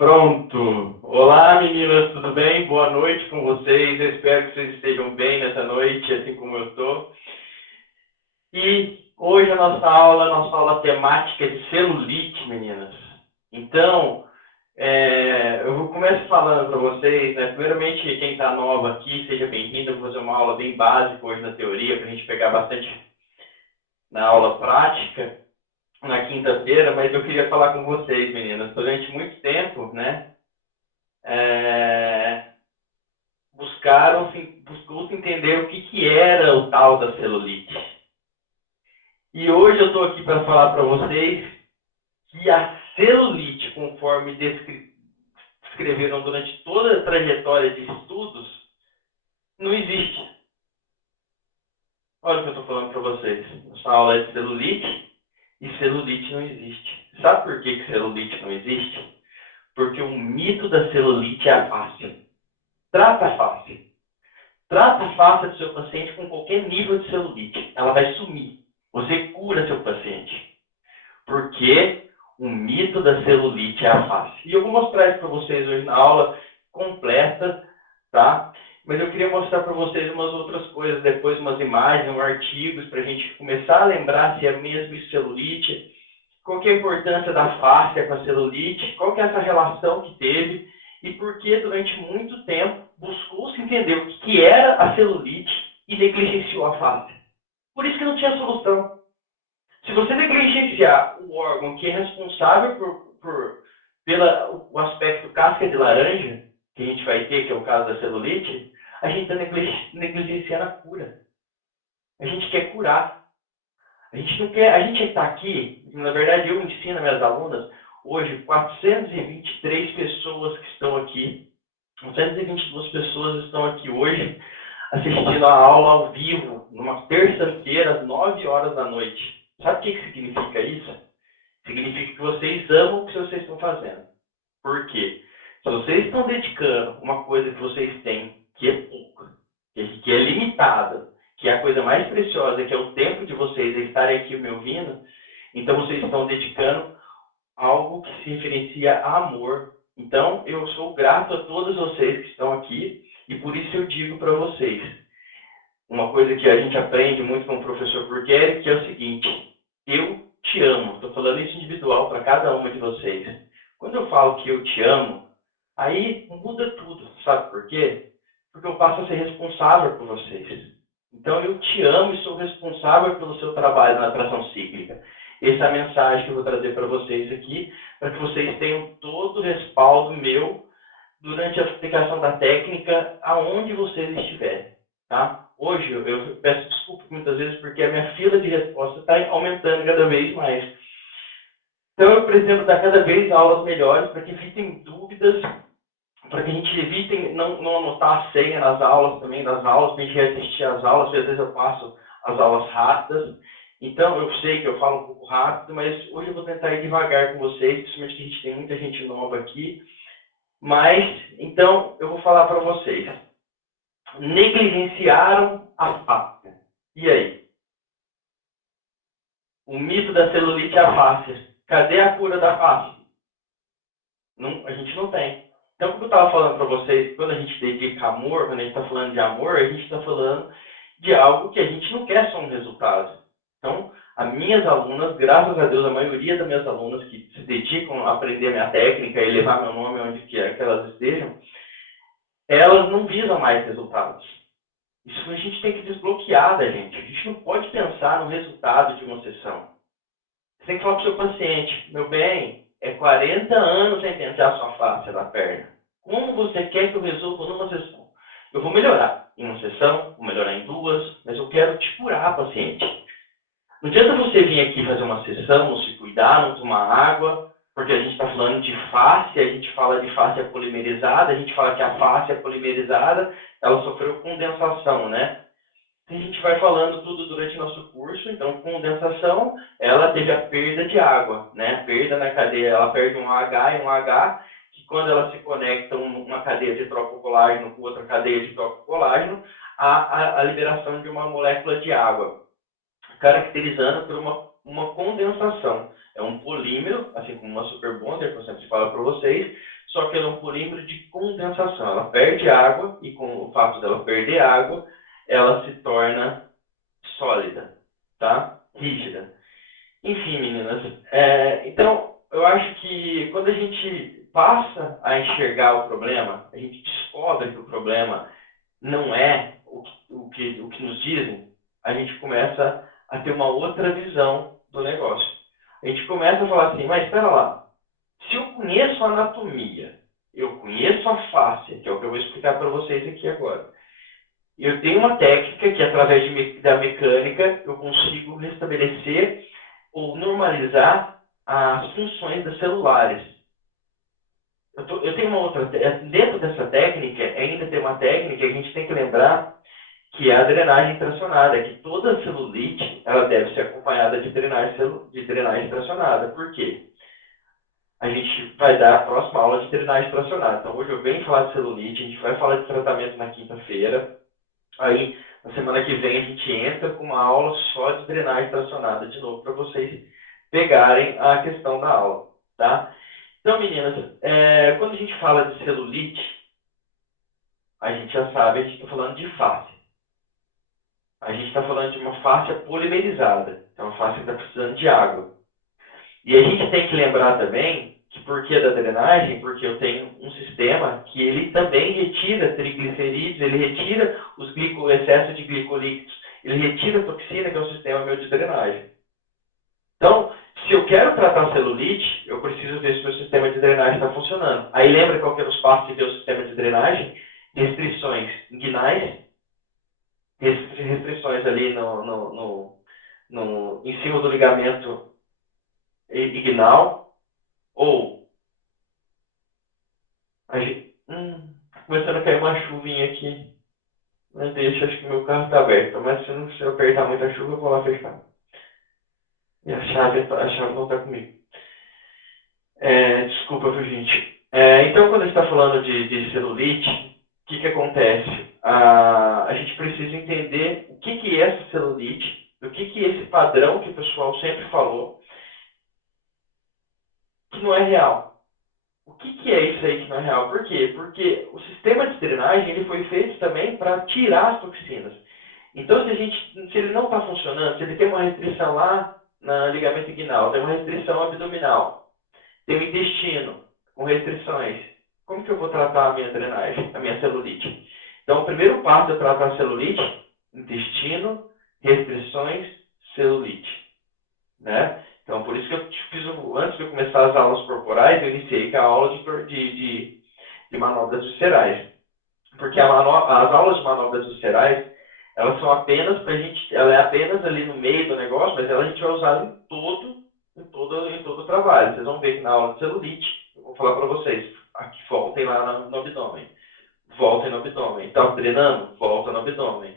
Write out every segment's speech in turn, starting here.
Pronto. Olá, meninas, tudo bem? Boa noite com vocês. Eu espero que vocês estejam bem nessa noite, assim como eu estou. E hoje a nossa aula temática é de celulite, meninas. Então, eu começo falando para vocês, né? Primeiramente, quem está nova aqui, seja bem-vindo. Eu vou fazer uma aula bem básica hoje na teoria, para a gente pegar bastante na aula prática na quinta-feira, mas eu queria falar com vocês, meninas. Durante muito tempo, né? É, buscou-se entender o que era o tal da celulite. E hoje eu estou aqui para falar para vocês que a celulite, conforme descreveram durante toda a trajetória de estudos, não existe. Olha o que eu estou falando para vocês. Nossa aula é de celulite e celulite não existe. Sabe por que celulite não existe? Porque o mito da celulite é a face. Trata a face. Trata a face do seu paciente com qualquer nível de celulite. Ela vai sumir. Você cura seu paciente. Porque o mito da celulite é a face. E eu vou mostrar isso para vocês hoje na aula completa, tá? Mas eu queria mostrar para vocês umas outras coisas, depois umas imagens, artigos, para a gente começar a lembrar se é mesmo isso celulite, qual que é a importância da face com a celulite, qual que é essa relação que teve e por que durante muito tempo buscou-se entender o que era a celulite e negligenciou a face. Por isso que não tinha solução. Se você negligenciar o órgão que é responsável pela o aspecto casca de laranja, que a gente vai ter, que é o caso da celulite, a gente está negligenciando a cura. A gente quer curar. A gente não quer, a gente está aqui, na verdade eu ensino às minhas alunas, hoje 423 pessoas que estão aqui, 422 pessoas estão aqui hoje assistindo a aula ao vivo, numa terça-feira, às 9 horas da noite. Sabe o que significa isso? Significa que vocês amam o que vocês estão fazendo. Por quê? Se vocês estão dedicando uma coisa que vocês têm, que é pouca, que é limitada, que é a coisa mais preciosa, que é o tempo de vocês a estarem aqui me ouvindo, então vocês estão dedicando algo que se referencia a amor. Então, eu sou grato a todos vocês que estão aqui e por isso eu digo para vocês, uma coisa que a gente aprende muito com o professor Burgeri, que é o seguinte: eu te amo. Estou falando isso individual para cada uma de vocês. Quando eu falo que eu te amo, aí muda tudo. Sabe por quê? Porque eu passo a ser responsável por vocês. Então eu te amo e sou responsável pelo seu trabalho na atração cíclica. Essa é a mensagem que eu vou trazer para vocês aqui, para que vocês tenham todo o respaldo meu durante a aplicação da técnica aonde vocês estiverem, tá? Hoje eu peço desculpa muitas vezes porque a minha fila de resposta está aumentando cada vez mais. Então eu pretendo dar cada vez aulas melhores para que evitem dúvidas, para que a gente evite não anotar a senha nas aulas também, das aulas, para a gente reassistir às aulas, porque às vezes eu passo as aulas rápidas. Então eu sei que eu falo um pouco rápido, mas hoje eu vou tentar ir devagar com vocês, principalmente que a gente tem muita gente nova aqui. Mas, então, eu vou falar para vocês. Negligenciaram a face. E aí? O mito da celulite é a face. Cadê a cura da face? Não, a gente não tem. Então, como eu estava falando para vocês, quando a gente dedica amor, quando a gente está falando de amor, a gente está falando de algo que a gente não quer só um resultado. Então, as minhas alunas, graças a Deus, a maioria das minhas alunas que se dedicam a aprender a minha técnica e levar meu nome onde quer que elas estejam, elas não visam mais resultados. Isso a gente tem que desbloquear da gente. A gente não pode pensar no resultado de uma sessão. Você tem que falar para o seu paciente, meu bem, é 40 anos sem pentear a sua face da perna. Como você quer que eu resolva numa sessão? Eu vou melhorar em uma sessão, vou melhorar em duas, mas eu quero te curar, paciente. Não adianta você vir aqui fazer uma sessão, não se cuidar, não tomar água, porque a gente está falando de face, a gente fala de face polimerizada, a gente fala que a face polimerizada, ela sofreu condensação, né? A gente vai falando tudo durante nosso curso, então condensação, ela teve a perda de água, né? Perda na cadeia, ela perde um H e um H, que quando elas se conectam uma cadeia de trococolágeno com outra cadeia de trococolágeno, há a liberação de uma molécula de água, caracterizando por uma condensação. É um polímero, assim como uma superbonder, que eu sempre falo para vocês, só que ela é um polímero de condensação. Ela perde água e com o fato dela perder água, ela se torna sólida, tá? Rígida. Enfim, meninas, então eu acho que quando a gente passa a enxergar o problema, a gente descobre que o problema não é o que nos dizem, a gente começa a ter uma outra visão do negócio. A gente começa a falar assim, mas espera lá, se eu conheço a anatomia, eu conheço a fáscia, que é o que eu vou explicar para vocês aqui agora. Eu tenho uma técnica que, através da mecânica, eu consigo restabelecer ou normalizar as funções das celulares. Eu tenho uma outra. Dentro dessa técnica, ainda tem uma técnica que a gente tem que lembrar que é a drenagem tracionada, que toda celulite ela deve ser acompanhada de drenagem tracionada. Por quê? A gente vai dar a próxima aula de drenagem tracionada. Então, hoje eu venho falar de celulite, a gente vai falar de tratamento na quinta-feira. Aí, na semana que vem, a gente entra com uma aula só de drenagem tracionada de novo, para vocês pegarem a questão da aula, tá? Então, meninas, quando a gente fala de celulite, a gente já sabe, a gente está falando de face. A gente está falando de uma face polimerizada, então uma face que está precisando de água. E a gente tem que lembrar também que por que da drenagem? Porque eu tenho um sistema que ele também retira triglicerídeos, ele retira o excesso de glicolíquidos, ele retira a toxina, que é o sistema meu de drenagem. Então, se eu quero tratar celulite, eu preciso ver se meu sistema de drenagem está funcionando. Aí lembra qual que eram os passos de ver o sistema de drenagem? Restrições inguinais, restrições ali em cima do ligamento inguinal, ou a gente, começando a cair uma chuvinha aqui. Mas deixa, acho que meu carro está aberto. Mas se eu apertar muita chuva, eu vou lá fechar. E a chave não está comigo. Desculpa, viu, gente? Então, quando a gente está falando de celulite, o que acontece? A gente precisa entender o que é essa celulite, o que é esse padrão que o pessoal sempre falou, que não é real. O que é isso aí que não é real? Por quê? Porque o sistema de drenagem ele foi feito também para tirar as toxinas. Então, se ele não está funcionando, se ele tem uma restrição lá no ligamento inguinal, tem uma restrição abdominal, tem o intestino com restrições, como que eu vou tratar a minha drenagem, a minha celulite? Então, o primeiro passo é tratar a celulite, intestino, restrições, celulite, né? Então, por isso que eu fiz, antes de eu começar as aulas corporais, eu iniciei com a aula de manobras viscerais. Porque as aulas de manobras viscerais, elas são apenas para a gente, ela é apenas ali no meio do negócio, mas a gente vai usar ela em todo o trabalho. Vocês vão ver que na aula de celulite, eu vou falar para vocês, aqui voltem lá no abdômen, voltem no abdômen. Está drenando? Volta no abdômen.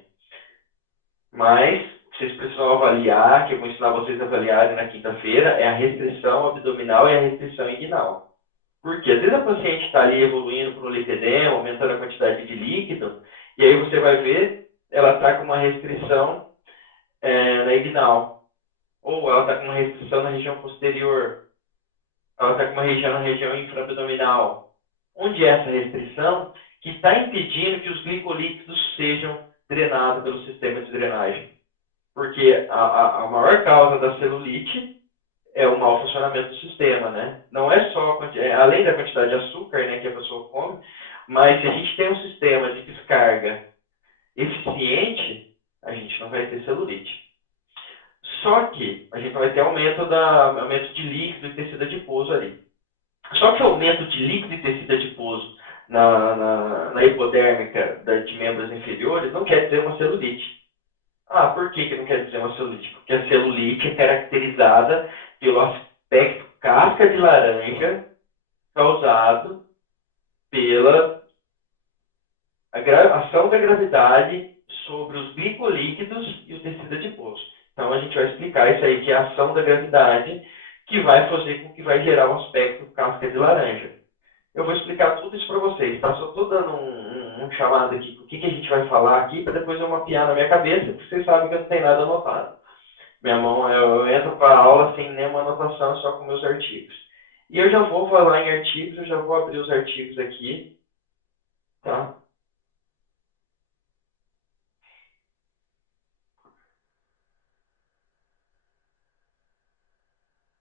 Mas o que vocês precisam avaliar, que eu vou ensinar vocês a avaliarem na quinta-feira, é a restrição abdominal e a restrição inguinal. Porque às vezes a paciente está ali evoluindo para um lipedema, aumentando a quantidade de líquido, e aí você vai ver, ela está com uma restrição na inguinal, ou ela está com uma restrição na região posterior, ela está com uma região na região infraabdominal. Onde é essa restrição que está impedindo que os glicolíquidos sejam drenados pelo sistema de drenagem? Porque a maior causa da celulite é o mau funcionamento do sistema, né? Não é só, além da quantidade de açúcar, né, que a pessoa come, mas se a gente tem um sistema de descarga eficiente, a gente não vai ter celulite. Só que a gente vai ter aumento de líquido e tecido adiposo ali. Só que o aumento de líquido e tecido adiposo na hipodérmica de membros inferiores não quer dizer uma celulite. Ah, por que não quer dizer uma celulite? Porque a celulite é caracterizada pelo aspecto casca de laranja causado pela ação da gravidade sobre os glicolíquidos e o tecido adiposo. Então a gente vai explicar isso aí, que é a ação da gravidade que vai fazer com que vai gerar o aspecto casca de laranja. Eu vou explicar tudo isso para vocês, tá? Só estou dando um chamado aqui, o que a gente vai falar aqui, para depois eu mapear na minha cabeça, porque vocês sabem que eu não tenho nada anotado. Minha mão, eu entro para a aula sem nenhuma anotação, só com meus artigos. E eu já vou falar em artigos, eu já vou abrir os artigos aqui, tá?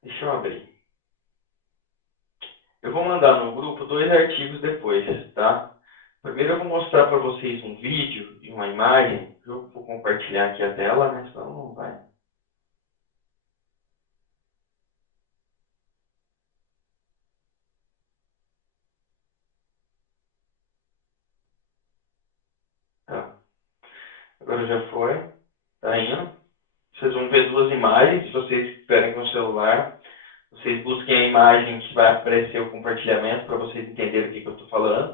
Deixa eu abrir. Eu vou mandar no grupo 2 artigos depois, tá? Primeiro eu vou mostrar para vocês um vídeo e uma imagem. Eu vou compartilhar aqui a tela, né? Senão não vai. Tá. Agora já foi. Tá indo. Vocês vão ver 2 imagens. Se vocês estiverem com o celular, vocês busquem a imagem que vai aparecer o compartilhamento para vocês entenderem o que eu estou falando.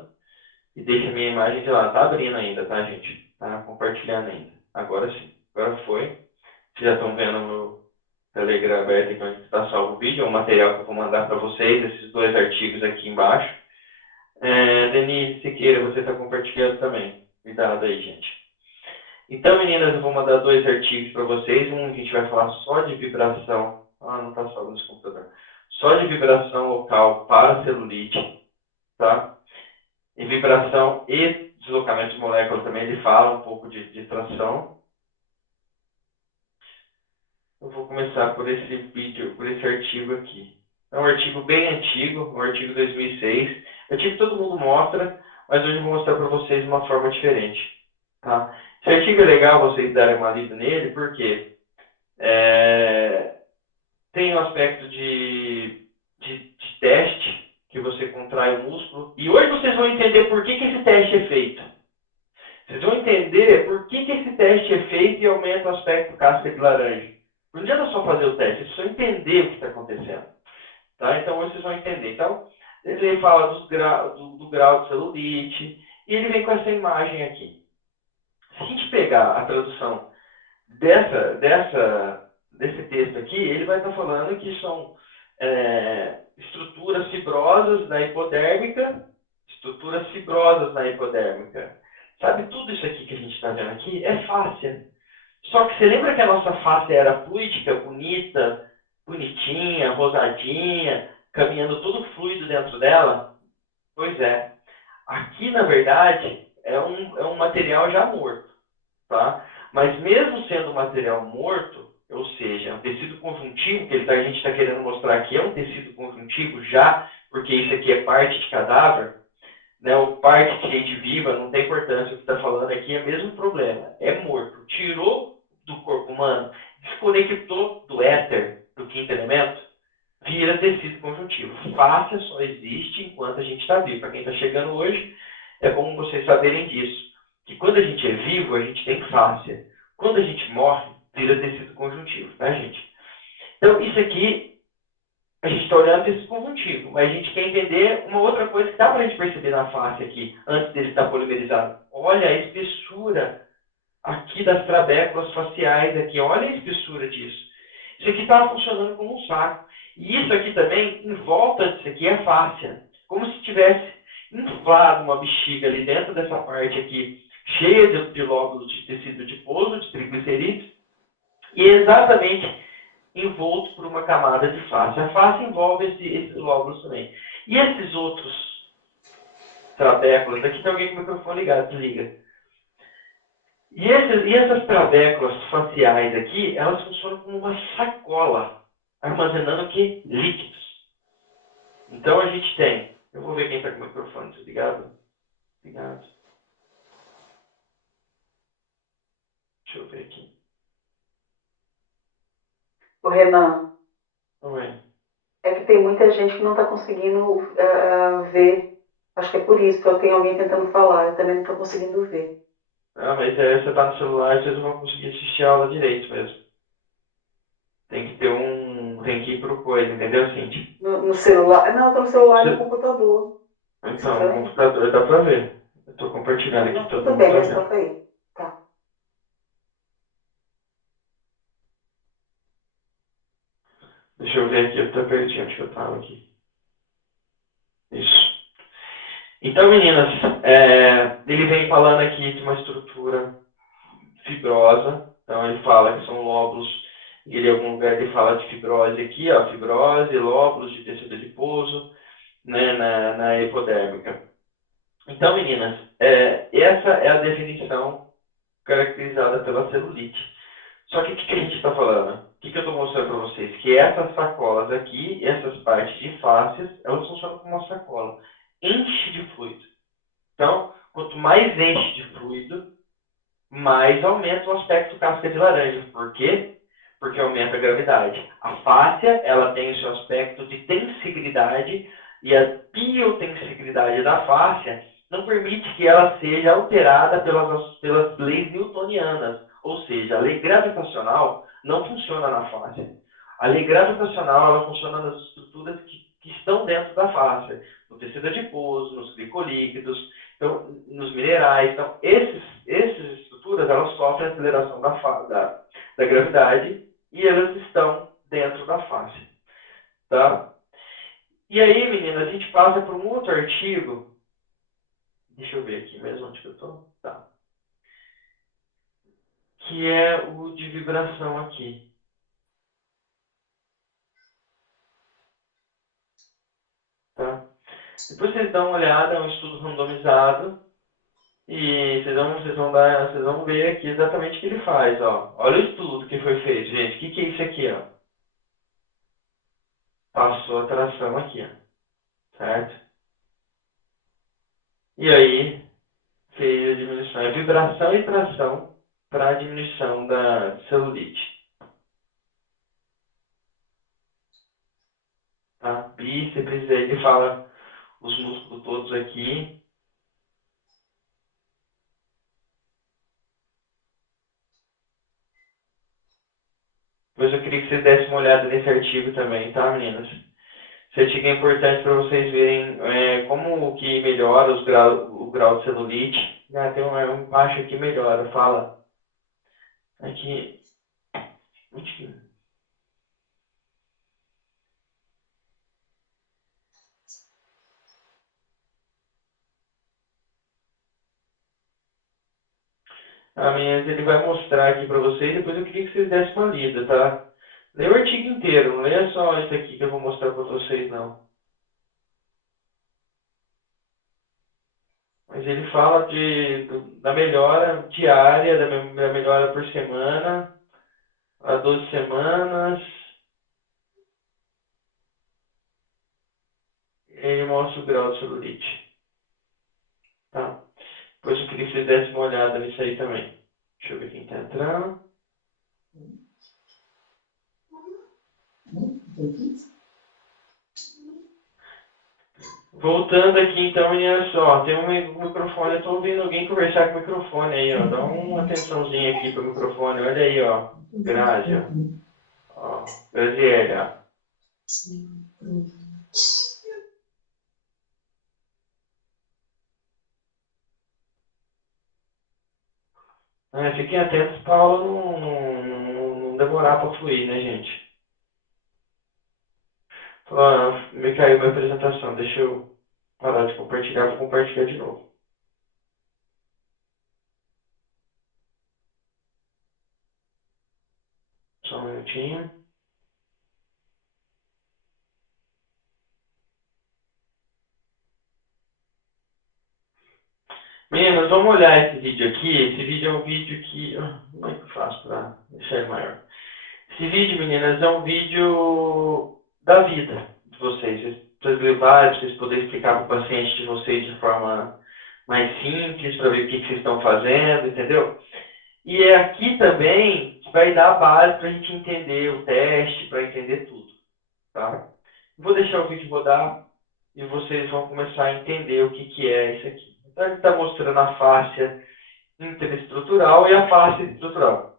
E deixa a minha imagem de lá. Tá abrindo ainda, tá, gente? Tá compartilhando ainda. Agora sim. Agora foi. Vocês já estão vendo o meu Telegram aberto aqui onde está salvo o vídeo. É o material que eu vou mandar para vocês. Esses 2 artigos aqui embaixo. Denise Siqueira, você está compartilhando também. Cuidado aí, gente. Então, meninas, eu vou mandar 2 artigos para vocês. Um a gente vai falar só de vibração. Ah, não está salvo nesse computador. Só de vibração local para celulite, tá? E vibração e deslocamento de molécula também. Ele fala um pouco de tração. Eu vou começar por esse vídeo, por esse artigo aqui. É um artigo bem antigo, um artigo 2006. Artigo que todo mundo mostra, mas hoje eu vou mostrar para vocês de uma forma diferente. Tá? Esse artigo é legal vocês darem uma lida nele, porque tem um aspecto de teste, que você contrai o músculo. E hoje vocês vão entender por que esse teste é feito. Vocês vão entender por que esse teste é feito e aumenta o aspecto casca de laranja. Não adianta só fazer o teste, é só entender o que está acontecendo. Tá? Então hoje vocês vão entender. Então, ele fala do grau de celulite, e ele vem com essa imagem aqui. Se a gente pegar a tradução desse texto aqui, ele vai estar falando que são estruturas fibrosas na hipodérmica, estruturas fibrosas na hipodérmica. Sabe, tudo isso aqui que a gente está vendo aqui é fáscia. Só que você lembra que a nossa face era fluídica, bonita, bonitinha, rosadinha, caminhando todo fluido dentro dela? Pois é. Aqui, na verdade, é um material já morto, tá? Mas mesmo sendo um material morto, ou seja, é um tecido conjuntivo, que a gente está querendo mostrar aqui é um tecido conjuntivo já, porque isso aqui é parte de cadáver, né, ou parte de gente viva, não tem importância, o que está falando aqui é o mesmo problema, é morto. Tirou do corpo humano, desconectou do éter, do quinto elemento, vira tecido conjuntivo. Fáscia só existe enquanto a gente está vivo. Para quem está chegando hoje, é bom vocês saberem disso, que quando a gente é vivo, a gente tem fáscia. Quando a gente morre, vira tecido conjuntivo, tá, gente? Então, isso aqui, a gente está olhando tecido conjuntivo, mas a gente quer entender uma outra coisa que dá para a gente perceber na face aqui, antes dele estar polimerizado. Olha a espessura aqui das trabéculas faciais aqui, olha a espessura disso. Isso aqui estava funcionando como um saco. E isso aqui também, em volta disso aqui, é fáscia. Como se tivesse inflado uma bexiga ali dentro dessa parte aqui, cheia de lóbulos de tecido adiposo, de triglicerídeos, e exatamente envolto por uma camada de fáscia. A fáscia envolve esses lóbulos também. E esses outros trabéculas, aqui tem alguém com o microfone ligado, desliga. E essas trabéculas faciais aqui, elas funcionam como uma sacola, armazenando o quê? Líquidos. Então a gente tem, eu vou ver quem está com o microfone desligado. Ligado. Deixa eu ver aqui. O Renan, Oi. é que tem muita gente que não está conseguindo ver. Acho que é por isso. Eu tenho alguém tentando falar. Eu também não estou conseguindo ver. Ah, mas você tá no celular, vocês não vão conseguir assistir a aula direito mesmo. Tem que ir pro coisa, entendeu, Cintia? No celular? Não, eu tô no celular e no Você- computador. Então, no Estranho. computador dá pra ver. Eu tô compartilhando É, aqui, não, todo tudo mundo bem, tá mas vendo. toca aí. Tá. Deixa eu ver aqui, eu tô pertinho onde que eu tava aqui. Isso. Então, meninas, ele vem falando aqui de uma estrutura fibrosa. Então, ele fala que são lóbulos Ele, em algum lugar, ele fala de fibrose aqui, ó, fibrose, lóbulos de tecido adiposo, né, na hipodérmica. Então, meninas, essa é a definição caracterizada pela celulite. Só que o que, que a gente está falando? O que, que eu estou mostrando para vocês? Que essas sacolas aqui, essas partes de fáscias, elas funcionam como uma sacola. Enche de fluido. Então, quanto mais enche de fluido, mais aumenta o aspecto casca de laranja. Por quê? Porque aumenta a gravidade. A fáscia, ela tem o seu aspecto de tensigridade e a biotensigridade da fáscia não permite que ela seja alterada pelas leis newtonianas. Ou seja, a lei gravitacional não funciona na fáscia. A lei gravitacional ela funciona nas estruturas que estão dentro da fáscia, no tecido adiposo, nos glicolíquidos, então, nos minerais. Então, essas estruturas elas sofrem aceleração da gravidade e elas estão dentro da face, tá? E aí, menina, a gente passa por um outro artigo. Deixa eu ver aqui mesmo onde que eu tô. Tá. Que é o de vibração aqui, tá? Depois vocês dão uma olhada, é um estudo randomizado e vocês vão ver aqui exatamente o que ele faz, ó. Olha o estudo que foi feito, gente. O que que é isso aqui, ó? Passou a tração aqui, ó, certo? E aí fez a diminuição, é vibração e tração para a diminuição da celulite. Tá? Bíceps, aí ele fala os músculos todos aqui. Depois eu queria que vocês dessem uma olhada nesse artigo também, tá, meninas? Esse artigo é importante para vocês verem como que melhora o grau de celulite. Ah, tem embaixo aqui melhora, fala. Aqui, onde que... Ah, meninas, ele vai mostrar aqui para vocês, depois eu queria que vocês dessem uma lida, tá? Leia o artigo inteiro, não leia só isso aqui que eu vou mostrar para vocês, não. Mas ele fala da melhora diária, da melhora por semana, a 12 semanas. Ele mostra o grau de celulite, tá? Depois eu queria que vocês dessem uma olhada nisso aí também. Deixa eu ver quem tá entrando. Voltando aqui então, meninas, ó, tem um microfone, eu tô ouvindo alguém conversar com o microfone aí, ó. Dá uma atençãozinha aqui pro microfone, olha aí, ó. Grazi, ó. Ó, Graziele, ó. Fiquem atentos pra aula não demorar pra fluir, né, gente? Ah, me caiu minha apresentação, deixa eu parar de compartilhar, vou compartilhar de novo. Só um minutinho. Meninas, vamos olhar esse vídeo aqui. Esse vídeo é um vídeo que. Como é que eu faço para deixar ele maior? Esse vídeo, meninas, é um vídeo da vida de vocês. Vocês levarem, para vocês poderem explicar para o paciente de vocês de forma mais simples, para ver o que, que vocês estão fazendo, entendeu? E é aqui também que vai dar a base para a gente entender o teste, para entender tudo, tá? Vou deixar o vídeo rodar e vocês vão começar a entender o que, que é isso aqui. Então, ele está mostrando a fáscia interestrutural e a face estrutural.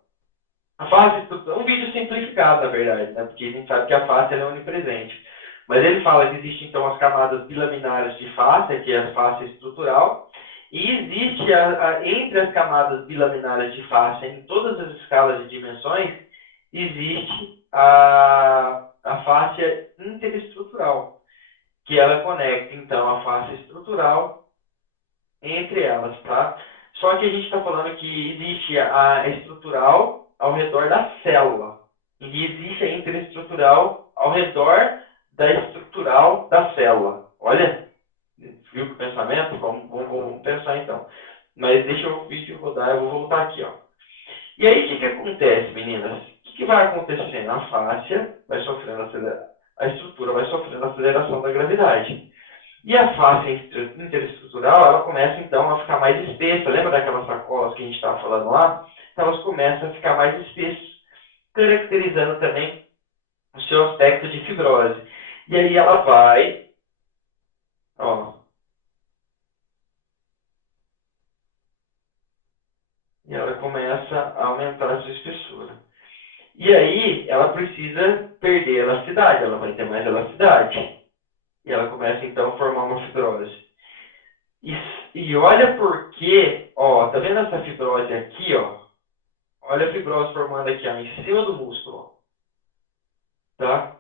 A face estrutural, um vídeo simplificado, na verdade, né? Porque a gente sabe que a face ela é onipresente. Mas ele fala que existem então as camadas bilaminares de face, que é a face estrutural, e existe entre as camadas bilaminares de face, em todas as escalas de dimensões, existe a face interestrutural, que ela conecta então a face estrutural entre elas, tá? Só que a gente está falando que existe a estrutural ao redor da célula. E existe a interestrutural ao redor da estrutural da célula. Olha, viu que pensamento? Vamos pensar então. Mas deixa o vídeo rodar, eu vou voltar aqui, ó. E aí, o que acontece, meninas? O que vai acontecendo? A fáscia vai sofrendo a estrutura vai sofrendo a aceleração da gravidade. E a fáscia interestrutural, ela começa então a ficar mais espessa. Lembra daquelas sacolas que a gente estava falando lá? Então, elas começam a ficar mais espessas, caracterizando também o seu aspecto de fibrose. E aí ela vai, ó, e ela começa a aumentar a sua espessura. E aí ela precisa perder elasticidade, ela vai ter mais elasticidade. E ela começa então a formar uma fibrose. E, e olha por que, ó, tá vendo essa fibrose aqui, ó? Olha a fibrose formando aqui, ó, em cima do músculo, ó, tá?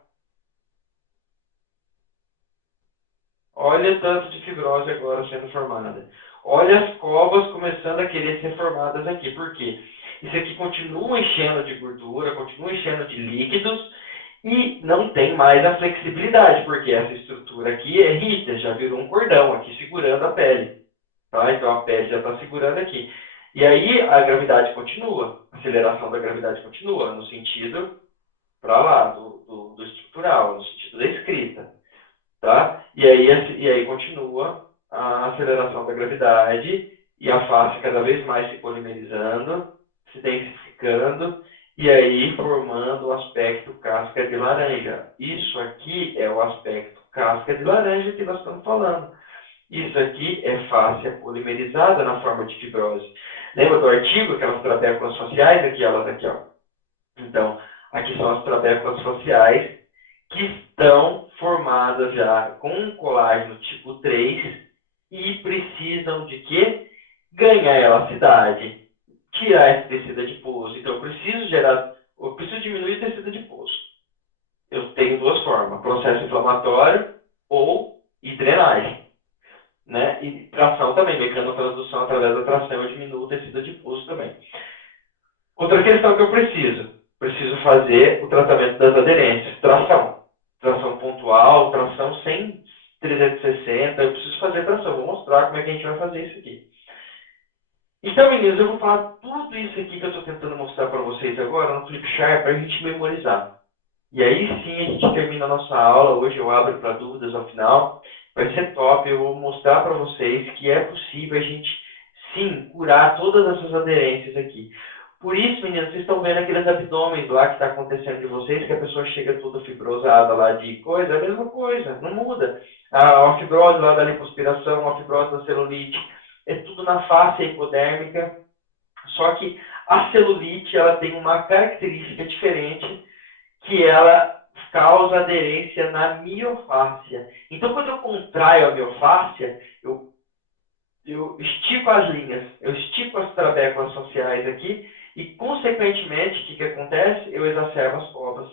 Olha o tanto de fibrose agora sendo formada. Olha as covas começando a querer ser formadas aqui. Por quê? Isso aqui continua enchendo de gordura, continua enchendo de líquidos e não tem mais a flexibilidade, porque essa estrutura aqui é rígida, já virou um cordão aqui segurando a pele. Tá? Então a pele já está segurando aqui. E aí a gravidade continua, a aceleração da gravidade continua, no sentido para lá, do estrutural, no sentido da escrita. Tá? E aí continua a aceleração da gravidade e a face cada vez mais se polimerizando, se densificando, e aí formando o aspecto casca de laranja. Isso aqui é o aspecto casca de laranja que nós estamos falando. Isso aqui é fáscia polimerizada na forma de fibrose. Lembra do artigo, aquelas trabéculas faciais? Aqui, elas aqui, ó. Então, aqui são as trabéculas faciais que estão formadas já com um colágeno tipo 3 e precisam de quê? Ganhar elasticidade, tirar esse tecido adiposo. Então, eu preciso diminuir o tecido adiposo. Eu tenho duas formas: processo inflamatório ou e drenagem. Né? E tração também, mecanotradução através da tração, eu diminuo o tecido adiposo também. Outra questão que eu preciso fazer o tratamento das aderências, tração pontual, tração sem 360, eu preciso fazer tração, vou mostrar como é que a gente vai fazer isso aqui. Então, meninos, eu vou falar tudo isso aqui que eu estou tentando mostrar para vocês agora no Flipchart para a gente memorizar. E aí sim a gente termina a nossa aula. Hoje eu abro para dúvidas ao final. Vai ser top. Eu vou mostrar para vocês que é possível a gente sim curar todas essas aderências aqui. Por isso, meninos, vocês estão vendo aqueles abdômenes lá que está acontecendo de vocês, que a pessoa chega toda fibrosada lá de coisa, é a mesma coisa, não muda. A fibrose lá da lipoaspiração, a fibrose da celulite, é tudo na face hipodérmica. Só que a celulite, ela tem uma característica diferente, que ela causa aderência na miofáscia. Então, quando eu contraio a miofáscia, eu, eu estico as linhas, eu estico as trabéculas faciais aqui e, consequentemente, o que acontece? Eu exacerbo as covas.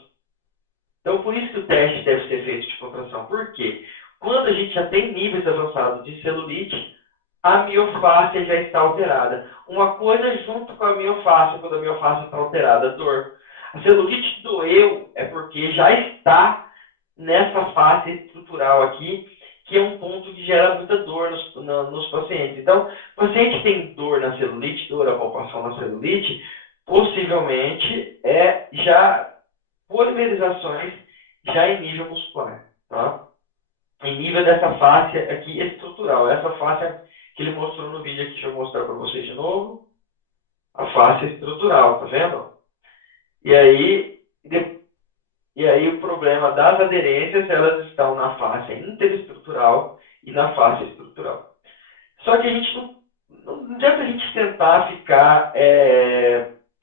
Então, por isso que o teste deve ser feito de contração. Por quê? Quando a gente já tem níveis avançados de celulite, a miofáscia já está alterada. Uma coisa junto com a miofáscia, quando a miofáscia está alterada, dor. A celulite doeu é porque já está nessa face estrutural aqui, que é um ponto que gera muita dor nos pacientes. Então, o paciente tem dor na celulite, dor, a palpação na celulite, possivelmente é já polimerizações já em nível muscular, tá? Em nível dessa face aqui estrutural. Essa face que ele mostrou no vídeo aqui, deixa eu mostrar para vocês de novo. A face estrutural, tá vendo? E aí, e aí o problema das aderências, elas estão na face interestrutural e na face estrutural. Só que a gente não adianta a gente tentar ficar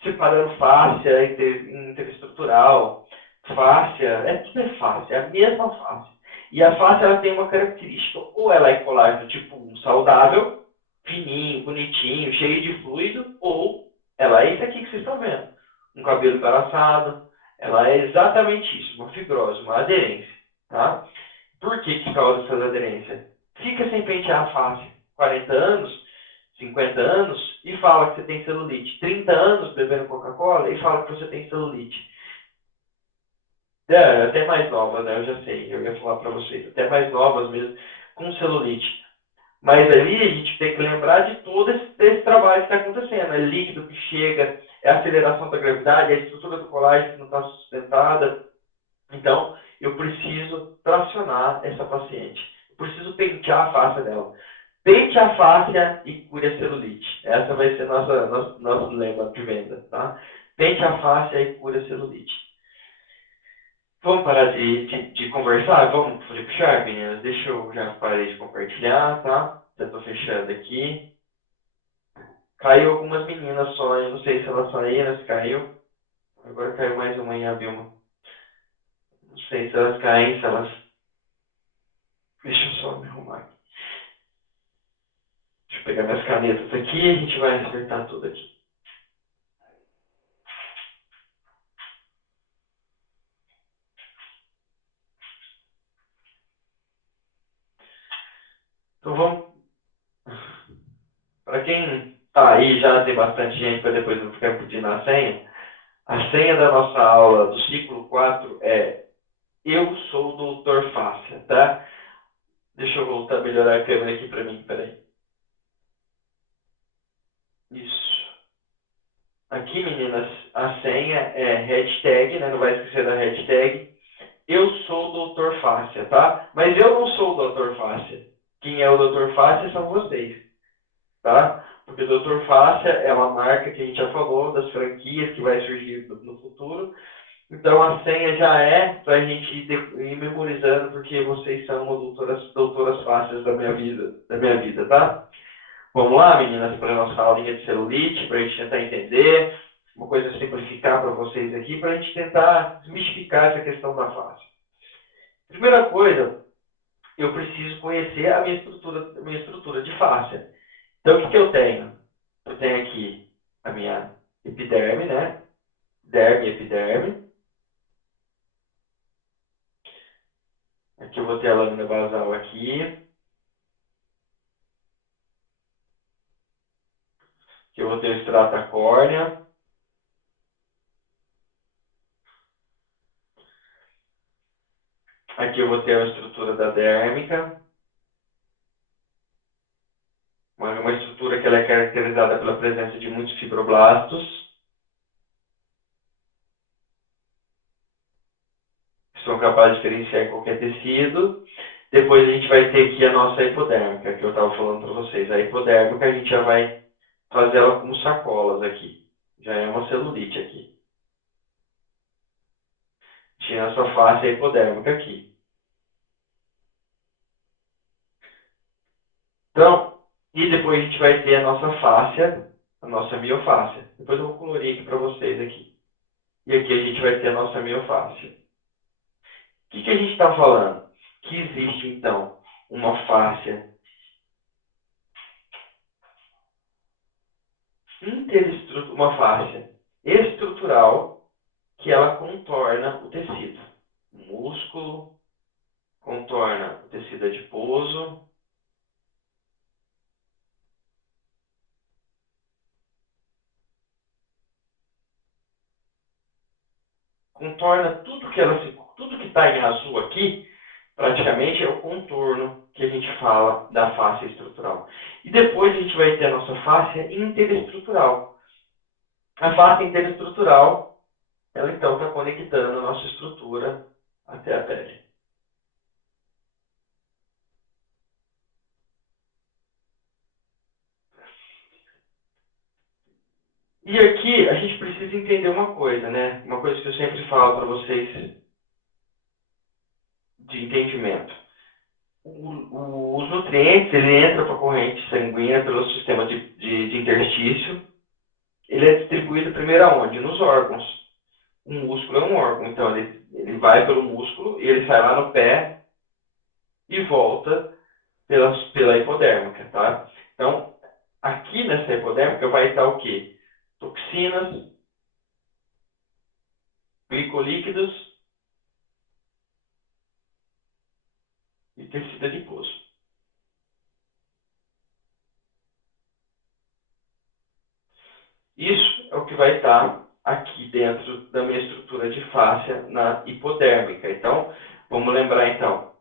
separando fáscia interestrutural, fáscia, tudo é fáscia, é a mesma face. E a face ela tem uma característica, ou ela é colágeno tipo 1 saudável, fininho, bonitinho, cheio de fluido, ou ela é isso aqui que vocês estão vendo. Um cabelo embaraçado, ela é exatamente isso, uma fibrose, uma aderência, tá? Por que que causa essas aderências? Fica sem pentear a face, 40 anos, 50 anos, e fala que você tem celulite. 30 anos bebendo Coca-Cola e fala que você tem celulite. É, até mais novas, né? Eu já sei, eu ia falar para vocês, até mais novas mesmo, com celulite. Mas ali a gente tem que lembrar de todo esse trabalho que está acontecendo. É líquido que chega, é a aceleração da gravidade, é a estrutura do colágeno que não está sustentada. Então, eu preciso tracionar essa paciente. Eu preciso pentear a face dela. Pente a fáscia e cure a celulite. Essa vai ser nosso lema de venda, tá? Pente a fáscia e cure a celulite. Vamos parar de conversar? Vamos puxar, meninas? Deixa eu já parei de compartilhar, tá? Já tô fechando aqui. Caiu algumas meninas só, eu não sei se elas saíram, se caiu. Agora caiu mais uma em Abilma. Não sei se elas caem, se elas. Deixa eu só me arrumar aqui. Deixa eu pegar minhas canetas aqui e a gente vai acertar tudo aqui. Então vamos. Para quem tá aí já tem bastante gente para depois não ficar me pedindo a senha. A senha da nossa aula do ciclo 4 é Eu sou o Doutor Fácia, tá? Deixa eu voltar, melhorar a câmera aqui para mim, peraí. Isso. Aqui, meninas, a senha é hashtag, né? Não vai esquecer da hashtag. Eu sou o Doutor Fácia, tá? Mas eu não sou o Doutor Fácia. Quem é o Doutor Fácia são vocês, tá? Porque o Doutor Fácia é uma marca que a gente já falou, das franquias que vai surgir no futuro. Então a senha já é para a gente ir memorizando, porque vocês são uma doutoras fáceis da minha vida, tá? Vamos lá, meninas, para a nossa aulinha de celulite, para a gente tentar entender, uma coisa simplificar para vocês aqui, para a gente tentar desmistificar essa questão da face. Primeira coisa, eu preciso conhecer a minha estrutura de face. Então, o que que eu tenho? Eu tenho aqui a minha epiderme, né? Derme e epiderme. Aqui eu vou ter a lâmina basal aqui. Aqui eu vou ter o estrato córnea. Aqui eu vou ter a estrutura da dérmica. Uma estrutura que ela é caracterizada pela presença de muitos fibroblastos, que são capazes de diferenciar em qualquer tecido. Depois a gente vai ter aqui a nossa hipodérmica, que eu estava falando para vocês. A hipodérmica a gente já vai fazer ela como sacolas aqui. Já é uma celulite aqui. Tinha a sua face hipodérmica aqui. Então, e depois a gente vai ter a nossa fáscia, a nossa miofáscia. Depois eu vou colorir aqui para vocês aqui. E aqui a gente vai ter a nossa miofáscia. O que que a gente está falando? Que existe, então, uma fáscia uma fáscia estrutural que ela contorna o tecido. O músculo contorna o tecido adiposo, contorna tudo que está em azul aqui, praticamente é o contorno que a gente fala da face estrutural. E depois a gente vai ter a nossa face interestrutural. A face interestrutural, ela então está conectando a nossa estrutura até a pele. E aqui a gente precisa entender uma coisa, né? Uma coisa que eu sempre falo para vocês de entendimento. Os nutrientes, ele entra para a corrente sanguínea pelo sistema de interstício. Ele é distribuído primeiro aonde? Nos órgãos. O músculo é um órgão, então ele vai pelo músculo e ele sai lá no pé e volta pela hipodérmica, tá? Então, aqui nessa hipodérmica vai estar o quê? Toxinas, glicolíquidos e tecido adiposo. Isso é o que vai estar aqui dentro da minha estrutura de fáscia na hipodérmica. Então, vamos lembrar então,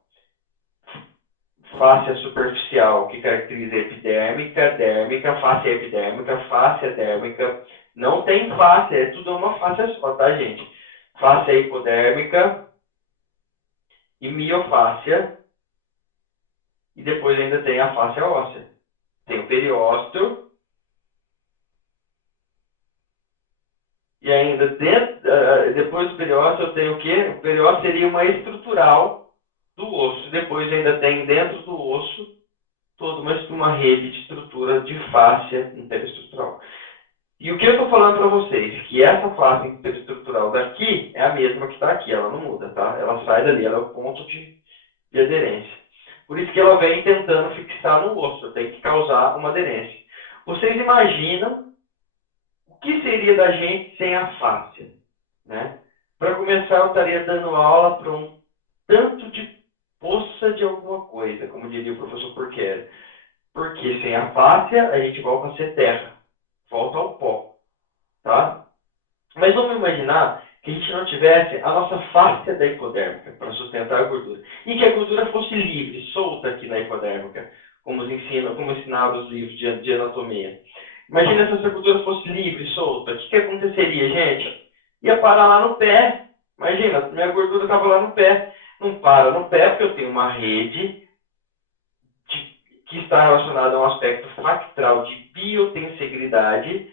fáscia superficial, que caracteriza a epidérmica, dérmica, fáscia epidérmica, fáscia dérmica. Não tem fáscia, é tudo uma fáscia só, tá, gente? Fáscia hipodérmica e miofáscia, e depois ainda tem a fáscia óssea. Tem o periósteo, e ainda depois do periósteo eu tenho o quê? O periósteo seria uma estrutural do osso. E depois ainda tem dentro do osso toda uma rede de estrutura de fáscia interestrutural. E o que eu estou falando para vocês? Que essa fáscia interestrutural daqui é a mesma que está aqui, ela não muda, tá? Ela sai dali, ela é o ponto de aderência. Por isso que ela vem tentando fixar no osso, tem que causar uma aderência. Vocês imaginam o que seria da gente sem a fáscia, né? Para começar, eu estaria dando aula para um tanto de poça de alguma coisa, como diria o professor Porquera. Porque sem a fáscia, a gente volta a ser terra, volta ao pó, tá? Mas vamos imaginar que a gente não tivesse a nossa fáscia da hipodérmica para sustentar a gordura. E que a gordura fosse livre, solta aqui na hipodérmica, como ensinava os livros de anatomia. Imagina se essa gordura fosse livre, solta. O que aconteceria, gente? Ia parar lá no pé. Imagina, minha gordura estava lá no pé. Não para no pé porque eu tenho uma rede de, que está relacionada a um aspecto factral de biotensegridade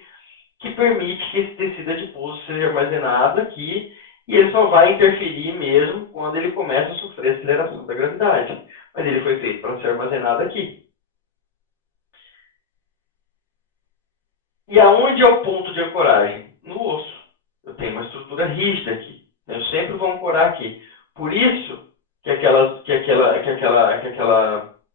que permite que esse tecido adiposo seja armazenado aqui e ele só vai interferir mesmo quando ele começa a sofrer a aceleração da gravidade. Mas ele foi feito para ser armazenado aqui. E aonde é o ponto de ancoragem? No osso. Eu tenho uma estrutura rígida aqui. Eu sempre vou ancorar aqui. Por isso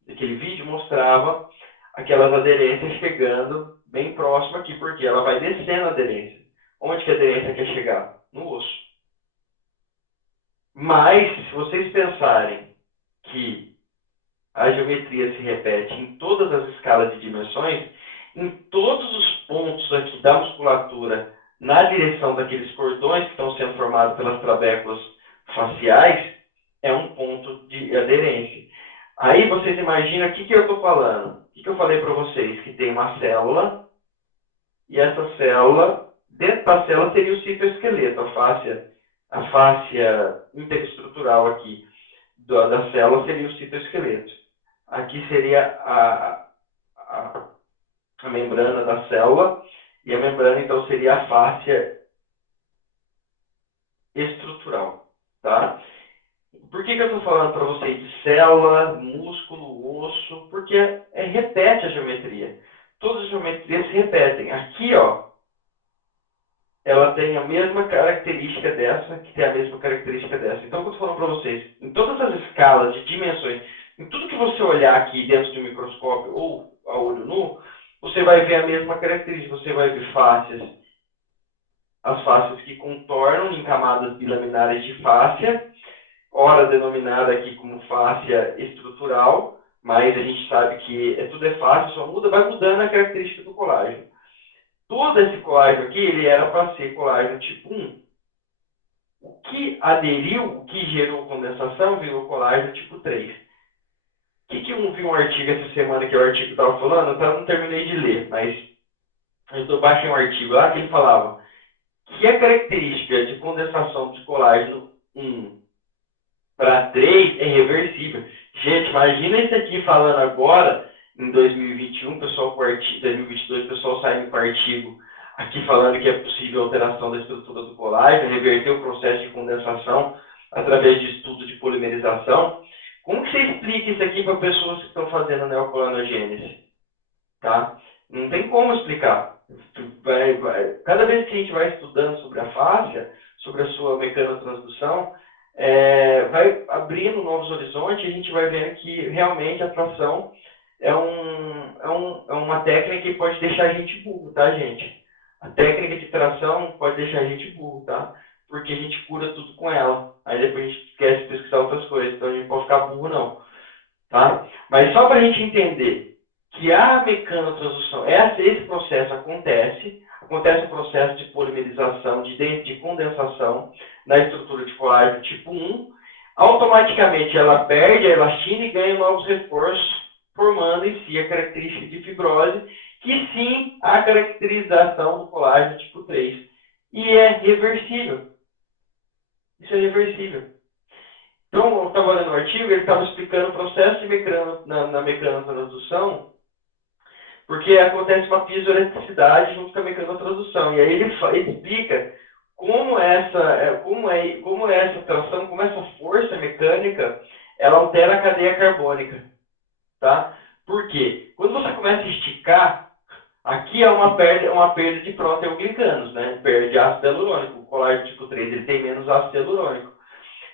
aquele vídeo mostrava aquelas aderências chegando bem próximo aqui, porque ela vai descendo a aderência. Onde que a aderência quer chegar? No osso. Mas, se vocês pensarem que a geometria se repete em todas as escalas de dimensões, em todos os pontos aqui da musculatura, na direção daqueles cordões que estão sendo formados pelas trabéculas faciais, é um ponto de aderência. Aí vocês imaginam o que, que eu estou falando. O que, que eu falei para vocês? Que tem uma célula, e essa célula, dentro da célula seria o citoesqueleto, a fáscia interestrutural aqui da célula seria o citoesqueleto. Aqui seria a membrana da célula, e a membrana então seria a fáscia estrutural, tá? Por que, que eu estou falando para vocês de célula, músculo, osso? Porque repete a geometria. Todas as geometrias se repetem. Aqui, ó, ela tem a mesma característica dessa, que tem a mesma característica dessa. Então, o que eu estou falando para vocês, em todas as escalas de dimensões, em tudo que você olhar aqui dentro de um microscópio ou a olho nu, você vai ver a mesma característica. Você vai ver fáscias, as fáscias que contornam em camadas bilaminares de fáscia, ora denominada aqui como fáscia estrutural, mas a gente sabe que tudo é fácil, só muda, vai mudando a característica do colágeno. Todo esse colágeno aqui, ele era para ser colágeno tipo 1. O que aderiu, o que gerou condensação, virou colágeno tipo 3. O que eu vi um artigo essa semana que o artigo estava falando? Eu não terminei de ler, mas eu baixei um artigo lá que ele falava que a característica de condensação de colágeno 1 para 3 é reversível. Gente, imagina isso aqui falando agora, em 2021, pessoal com artigo, 2022, o pessoal saindo com artigo aqui falando que é possível alteração da estrutura do colágeno, reverter o processo de condensação através de estudo de polimerização. Como que você explica isso aqui para pessoas que estão fazendo neocolanogênese? Tá? Não tem como explicar. Cada vez que a gente vai estudando sobre a fáscia, sobre a sua mecanotransdução, vai abrindo novos horizontes e a gente vai vendo que realmente a tração é uma técnica que pode deixar a gente burro, tá, gente? A técnica de tração pode deixar a gente burro, tá? Porque a gente cura tudo com ela. Aí depois a gente esquece de pesquisar outras coisas. Então a gente não pode ficar burro, não, tá? Mas só para a gente entender que a mecanotransdução, esse processo acontece, acontece um processo de polimerização, de condensação na estrutura de colágeno tipo 1, automaticamente ela perde a elastina e ganha novos reforços, formando em si a característica de fibrose, que sim a caracterização do colágeno tipo 3. E é reversível. Isso é reversível. Então, eu estava lendo um artigo, ele estava explicando o processo de na mecanotransdução, porque acontece uma piezoeletricidade junto com a mecanotransdução. E aí ele explica como essa tração, como essa força mecânica, ela altera a cadeia carbônica, tá? Por quê? Quando você começa a esticar, aqui é uma perda de proteoglicanos, né? Perde ácido hialurônico. O colágeno tipo 3 ele tem menos ácido hialurônico.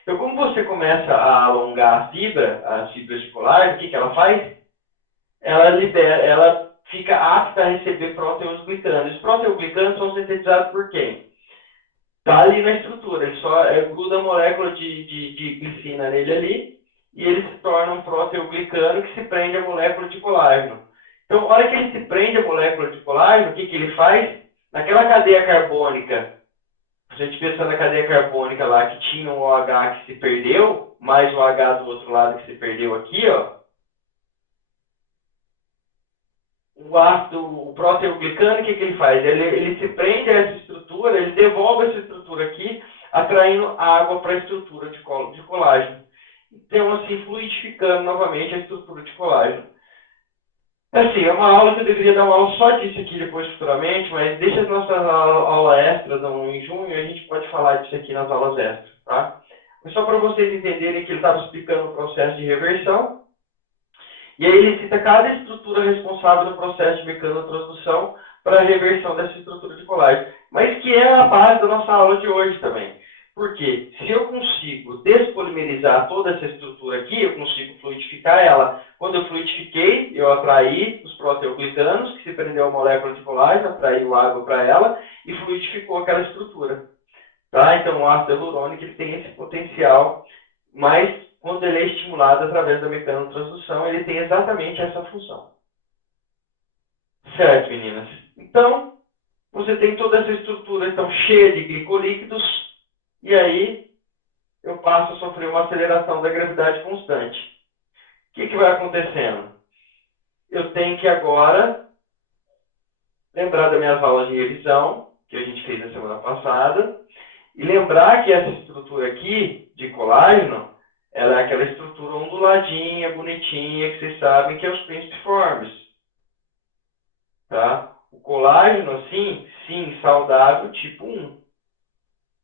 Então, como você começa a alongar a fibra, as fibras de colágeno, o que ela faz? Ela fica apta a receber proteoglicanos. Os proteoglicanos são sintetizados por quem? Tá ali na estrutura, ele só gruda a molécula de glicina nele ali, e ele se torna um proteoglicano que se prende à molécula de colágeno. Então, a hora que ele se prende à molécula de colágeno, o que, que ele faz? Naquela cadeia carbônica, se a gente pensar na cadeia carbônica lá, que tinha um OH que se perdeu, mais o H do outro lado que se perdeu aqui, ó, o ácido, o proteoglicano, o que, que ele faz? Ele se prende a essa estrutura, ele devolve essa estrutura aqui, atraindo água para a estrutura de colágeno. Então, assim, fluidificando novamente a estrutura de colágeno. Assim, é uma aula que eu deveria dar uma aula só disso aqui depois futuramente, mas deixa as nossas aulas extras em junho, a gente pode falar disso aqui nas aulas extras, tá? Mas só para vocês entenderem que ele estava explicando o processo de reversão, e aí ele cita cada estrutura responsável no processo de mecanotransdução para a reversão dessa estrutura de colágeno, mas que é a base da nossa aula de hoje também. Porque se eu consigo despolimerizar toda essa estrutura aqui, eu consigo fluidificar ela. Quando eu fluidifiquei, eu atraí os proteoglicanos, que se prendeu a molécula de colágeno, atraiu água para ela e fluidificou aquela estrutura. Tá? Então, o ácido hialurônico ele tem esse potencial, mas quando ele é estimulado através da mecanotransdução, ele tem exatamente essa função. Certo, meninas? Então, você tem toda essa estrutura então, cheia de glicolíquidos, e aí eu passo a sofrer uma aceleração da gravidade constante. O que, que vai acontecendo? Eu tenho que agora lembrar das minhas aulas de revisão, que a gente fez na semana passada, e lembrar que essa estrutura aqui, de colágeno, ela é aquela estrutura onduladinha, bonitinha, que vocês sabem que é os crisp-formes. Tá? O colágeno, assim, sim, saudável, tipo 1.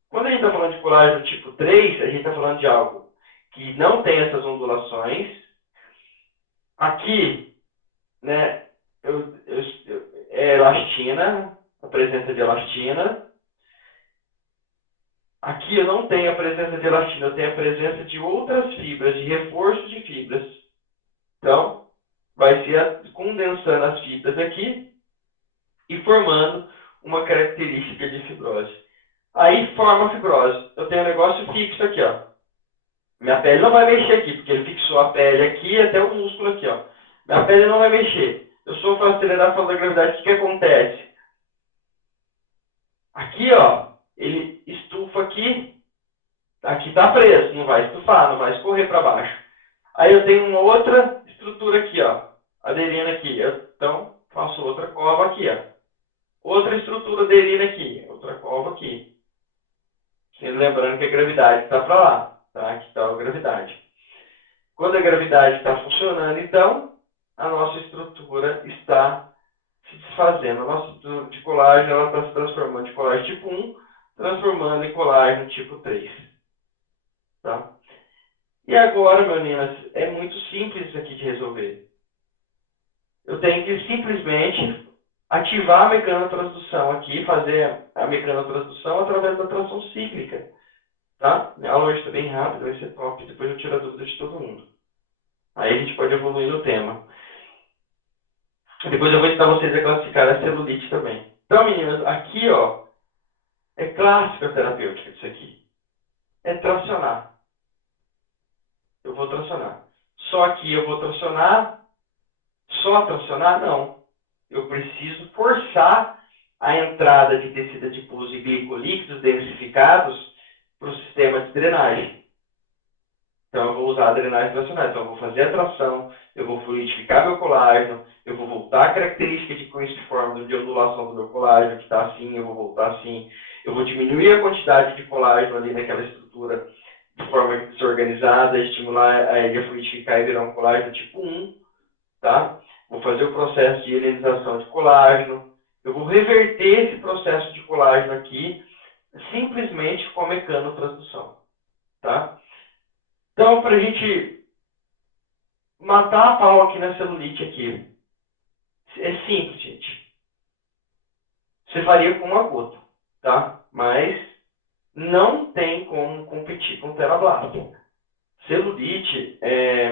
Quando a gente está falando de colágeno tipo 3, a gente está falando de algo que não tem essas ondulações. Aqui, né, é elastina, a presença de elastina. Aqui eu não tenho a presença de elastina, eu tenho a presença de outras fibras, de reforço de fibras. Então, vai se condensando as fibras aqui e formando uma característica de fibrose. Aí forma a fibrose. Eu tenho um negócio fixo aqui, ó. Minha pele não vai mexer aqui, porque ele fixou a pele aqui até o músculo aqui, ó. Minha pele não vai mexer. Eu sofro a aceleração da gravidade, o que que acontece? Aqui, ó, ele estufa aqui, aqui tá preso, não vai estufar, não vai escorrer para baixo. Aí eu tenho uma outra estrutura aqui, ó, aderindo aqui. Então, faço outra cova aqui, ó. Outra estrutura aderindo aqui, outra cova aqui. Sempre lembrando que a gravidade está para lá, tá? Aqui está a gravidade. Quando a gravidade está funcionando, então, a nossa estrutura está se desfazendo. A nossa estrutura de colágeno ela está se transformando de colágeno tipo 1, transformando em colágeno tipo 3. Tá? E agora, meninas, é muito simples isso aqui de resolver. Eu tenho que simplesmente ativar a mecanotransdução aqui, fazer a mecanotransdução através da tração cíclica. Tá? Minha aula hoje está bem rápida, vai ser top. Depois eu tiro a dúvida de todo mundo. Aí a gente pode evoluir no tema. Depois eu vou ensinar vocês a classificar a celulite também. Então, meninas, aqui, ó, é clássica terapêutica disso aqui. É tracionar. Eu vou tracionar. Só que eu vou tracionar, só tracionar? Não. Eu preciso forçar a entrada de tecido adiposo e glicolíquidos densificados para o sistema de drenagem. Então, eu vou usar a drenagem tracional. Então, eu vou fazer a tração, eu vou fluidificar meu colágeno, eu vou voltar a característica de Queen's-Form, de ondulação do meu colágeno, que está assim, eu vou voltar assim. Eu vou diminuir a quantidade de colágeno ali naquela estrutura de forma desorganizada, estimular ele a fluidificar e virar um colágeno tipo 1, tá? Vou fazer o processo de helenização de colágeno. Eu vou reverter esse processo de colágeno aqui simplesmente com a mecanotransdução, tá? Então, para a gente matar a pau aqui na celulite aqui, é simples, gente. Você faria com uma gota, tá? Mas não tem como competir com o Terablast. Celulite,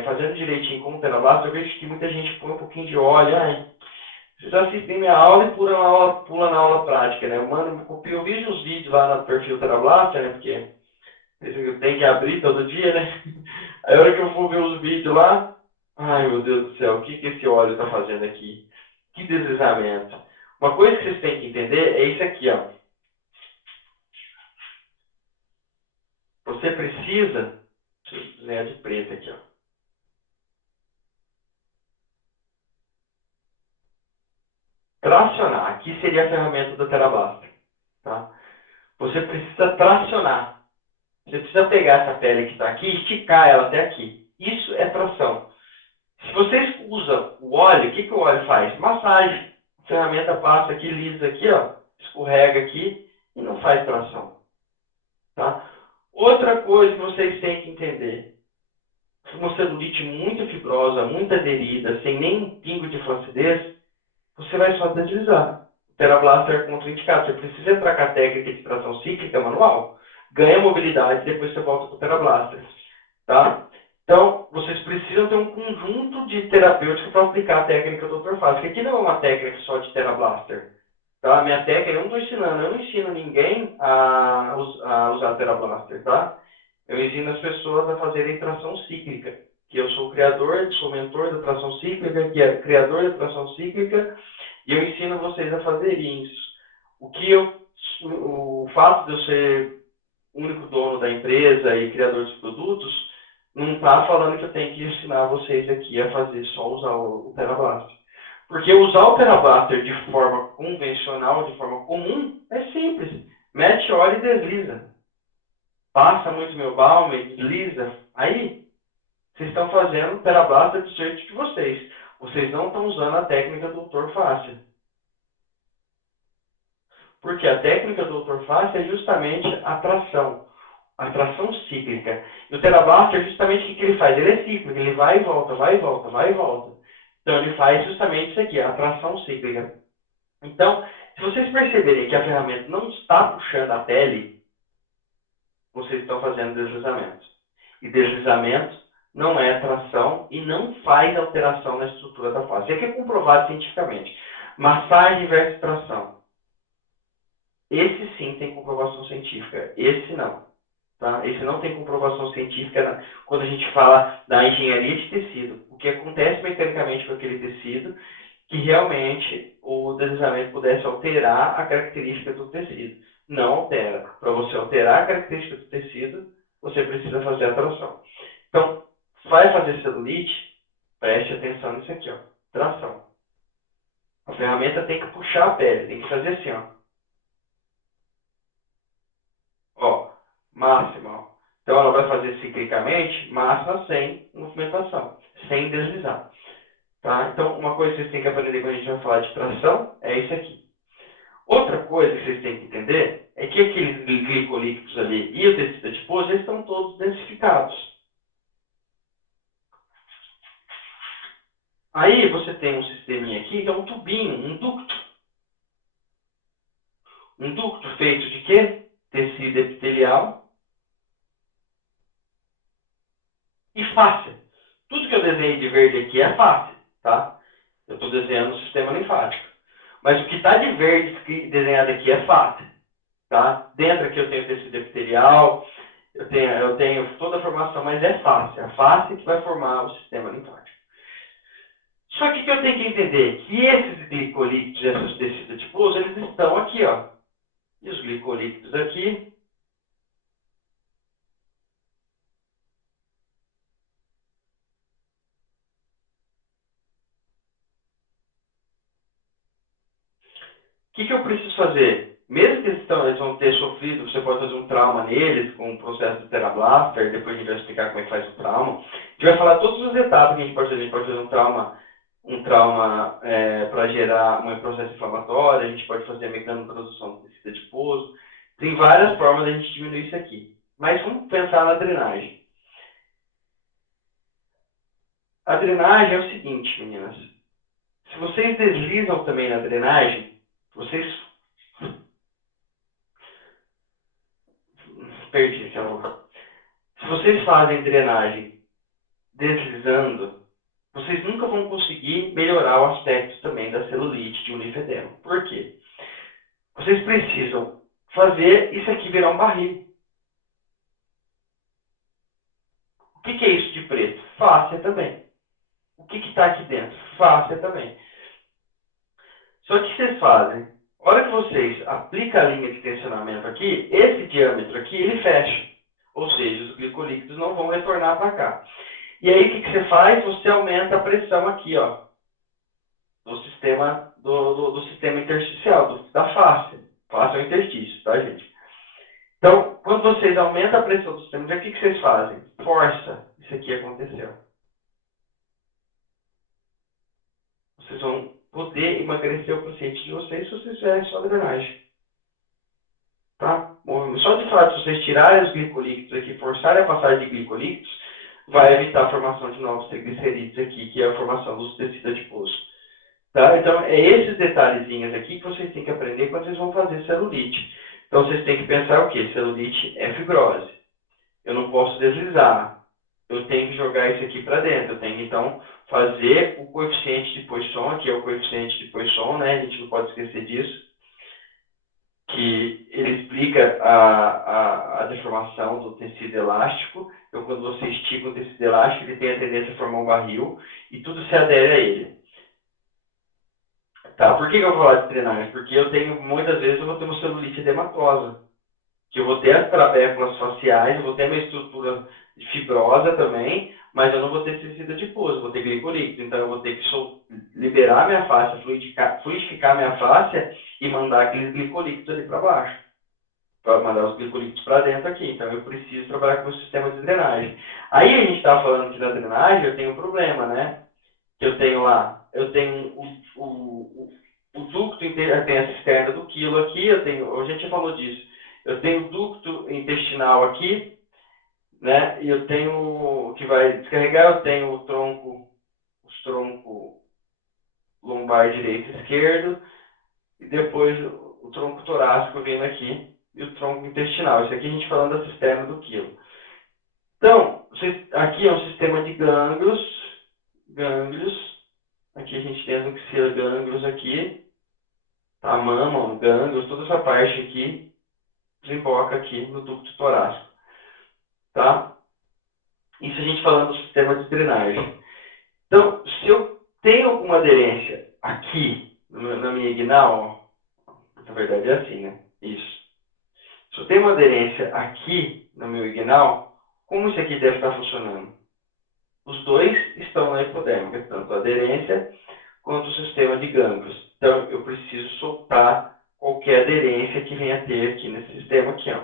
fazendo direitinho com o Terablast, eu vejo que muita gente põe um pouquinho de óleo. Ai, vocês assistem minha aula e pula na aula prática, né? Eu vejo uns vídeos lá no perfil Terablast, né? Porque eu tenho que abrir todo dia, né? Aí a hora que eu vou ver os vídeos lá, ai meu Deus do céu, o que esse óleo está fazendo aqui? Que deslizamento. Uma coisa que vocês têm que entender é isso aqui, ó. Você precisa, deixa eu desenhar de preto aqui, ó. Tracionar. Aqui seria a ferramenta do Terablaster, tá? Você precisa tracionar. Você precisa pegar essa pele que está aqui e esticar ela até aqui. Isso é tração. Se vocês usam o óleo, o que o óleo faz? Massagem. A ferramenta passa aqui, lisa aqui, ó, escorrega aqui e não faz tração, tá? Outra coisa que vocês têm que entender, uma celulite muito fibrosa, muito aderida, sem nem pingo de flacidez, você vai só deslizar. O Terablaster é contraindicado. Você precisa entrar com a técnica de tração cíclica manual, ganha mobilidade e depois você volta para o Terablaster, tá? Então, vocês precisam ter um conjunto de terapêutica para aplicar a técnica do Dr. Fácil, que aqui não é uma técnica só de Terablaster. Tá? A minha técnica, eu não estou ensinando, eu não ensino ninguém a usar Terablaster, tá? Eu ensino as pessoas a fazerem tração cíclica, que eu sou o criador, sou mentor da tração cíclica, que é criador da tração cíclica, e eu ensino vocês a fazerem isso. O fato de eu ser o único dono da empresa e criador dos produtos, não está falando que eu tenho que ensinar vocês aqui a fazer só usar o Terablaster. Porque usar o Terablaster de forma convencional, de forma comum, é simples. Mete óleo e desliza. Passa muito meu balme, desliza. Aí, vocês estão fazendo o Terablaster do jeito de vocês. Vocês não estão usando a técnica do Doutor Fácil. Porque a técnica do Doutor Fácil é justamente a tração cíclica. E o Terablaster, justamente o que ele faz? Ele é cíclico, ele vai e volta, vai e volta, vai e volta. Então, ele faz justamente isso aqui, a tração cíclica. Então, se vocês perceberem que a ferramenta não está puxando a pele, vocês estão fazendo deslizamento. E deslizamento não é tração e não faz alteração na estrutura da face. Isso aqui é comprovado cientificamente. Massagem versus tração. Esse sim tem comprovação científica. Esse não. Tá? Esse não tem comprovação científica quando a gente fala da engenharia de tecido. O que acontece mecanicamente com aquele tecido que realmente o deslizamento pudesse alterar a característica do tecido. Não altera. Para você alterar a característica do tecido, você precisa fazer a tração. Então, vai fazer celulite, preste atenção nisso aqui, ó. Tração. A ferramenta tem que puxar a pele, tem que fazer assim, ó. Ó, máxima, ó. Então ela vai fazer ciclicamente, máxima sem movimentação, sem deslizar. Tá? Então, uma coisa que vocês têm que aprender quando a gente vai falar de tração é isso aqui. Outra coisa que vocês têm que entender é que aqueles glicolíquidos ali e o tecido adiposo, eles estão todos densificados. Aí você tem um sisteminha aqui que é um tubinho, um ducto. Um ducto feito de quê? Tecido epitelial e face. Tudo que eu desenhei de verde aqui é face, tá? Eu estou desenhando o sistema linfático. Mas o que está de verde desenhado aqui é face, tá? Dentro aqui eu tenho tecido epitelial, eu tenho toda a formação, mas é face. É a face que vai formar o sistema linfático. Só que o que eu tenho que entender é que esses glicolípidos, essas tecidos adiposos, eles estão aqui, ó. E os glicolípidos aqui. O que eu preciso fazer? Mesmo que eles vão ter sofrido, você pode fazer um trauma neles com o processo do Terablaster, depois a gente vai explicar como é que faz o trauma. A gente vai falar todas as etapas que a gente pode fazer. A gente pode fazer um trauma para gerar um processo inflamatório, a gente pode fazer a mecanotransdução do tecido adiposo. Tem várias formas de a gente diminuir isso aqui. Mas vamos pensar na drenagem. A drenagem é o seguinte, meninas. Se vocês deslizam também na drenagem, vocês... Perdi, seu... Se vocês fazem drenagem deslizando, vocês nunca vão conseguir melhorar o aspecto também da celulite, de um linfedema. Por quê? Vocês precisam fazer isso aqui virar um barril. O que é isso de preto? Fáscia também. O que está aqui dentro? Fáscia também. Só que o que vocês fazem? A hora que vocês aplicam a linha de tensionamento aqui, esse diâmetro aqui, ele fecha. Ou seja, os glicolíquidos não vão retornar para cá. E aí, o que você faz? Você aumenta a pressão aqui, ó, do sistema intersticial, da face. Face é o interstício, tá, gente? Então, quando vocês aumentam a pressão do sistema, o que vocês fazem? Força. Isso aqui aconteceu. Vocês vão poder emagrecer o paciente de vocês se vocês fizerem só drenagem. Tá? Só de fato, se vocês tirarem os glicolíquidos aqui, forçarem a passagem de glicolíquidos, vai evitar a formação de novos triglicerídeos aqui, que é a formação dos tecidos adiposos. Tá? Então, é esses detalhezinhos aqui que vocês têm que aprender quando vocês vão fazer celulite. Então, vocês têm que pensar o quê? Celulite é fibrose. Eu não posso deslizar. Eu tenho que jogar isso aqui para dentro. Eu tenho que, então, fazer o coeficiente de Poisson, que é o coeficiente de Poisson, né? A gente não pode esquecer disso, que ele explica a deformação do tecido elástico. Então, quando você estica um tecido elástico, ele tem a tendência a formar um barril e tudo se adere a ele. Tá? Por que eu vou falar de drenagem? Porque muitas vezes, eu vou ter uma celulite edematosa, que eu vou ter as trabéculas faciais, eu vou ter a minha estrutura fibrosa também, mas eu não vou ter tecido adiposo, eu vou ter glicolíquido. Então, eu vou ter que liberar minha face, fluidificar minha face e mandar aqueles glicolíquidos ali para baixo, para mandar os glicolíquidos para dentro aqui. Então, eu preciso trabalhar com o meu sistema de drenagem. Aí, a gente está falando que na drenagem eu tenho um problema, né? Que eu tenho lá, eu tenho o ducto, tem a cisterna do quilo aqui, a gente já falou disso, eu tenho o ducto intestinal aqui, né, e eu tenho, que vai descarregar, eu tenho os tronco lombar direito e esquerdo, e depois o tronco torácico vindo aqui, e o tronco intestinal. Isso aqui a gente falando da cisterna do quilo. Então, aqui é um sistema de gânglios, aqui a gente tem as axilas gânglios aqui, a mama, o gânglios, toda essa parte aqui, desemboca aqui no ducto torácico, tá? Isso a gente falando do sistema de drenagem. Então, se eu tenho alguma aderência aqui, na minha inguinal, ó, na verdade é assim, né? Isso. Se eu tenho uma aderência aqui no meu inguinal, como isso aqui deve estar funcionando? Os dois estão na hipodérmica, tanto a aderência quanto o sistema de gânglios. Então, eu preciso soltar qualquer aderência que venha a ter aqui nesse sistema aqui, ó.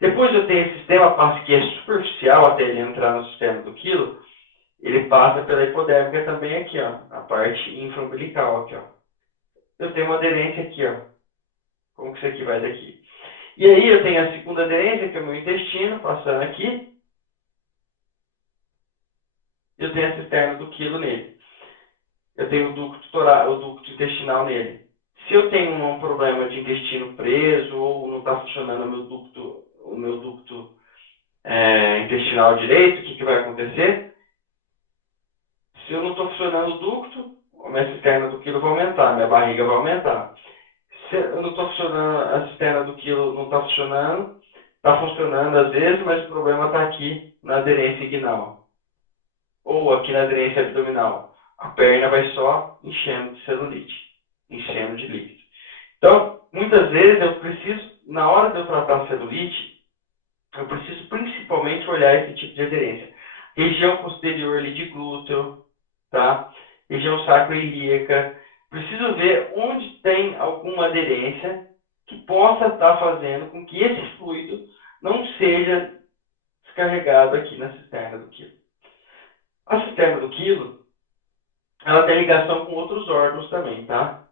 Depois eu tenho esse sistema que é superficial até ele entrar no sistema do quilo, ele passa pela hipodérmica também aqui, ó, a parte infraumbilical aqui, ó. Eu tenho uma aderência aqui, ó. Como que isso aqui vai daqui? E aí eu tenho a segunda aderência, que é o meu intestino, passando aqui. Eu tenho a cisterna do quilo nele. Eu tenho o ducto intestinal nele. Se eu tenho um problema de intestino preso ou não está funcionando o meu ducto intestinal direito, o que vai acontecer? Se eu não estou funcionando o ducto, a minha cisterna do quilo vai aumentar, a minha barriga vai aumentar. Se eu não estou funcionando, a cisterna do quilo não está funcionando às vezes, mas o problema está aqui na aderência inguinal ou aqui na aderência abdominal. A perna vai só enchendo de celulite, enchendo de líquido. Então, muitas vezes eu preciso, na hora de eu tratar a celulite, eu preciso principalmente olhar esse tipo de aderência. Região posterior ali de glúteo, tá? Região sacroiliaca. Preciso ver onde tem alguma aderência que possa estar fazendo com que esse fluido não seja descarregado aqui na cisterna do quilo. A cisterna do quilo, ela tem ligação com outros órgãos também, tá?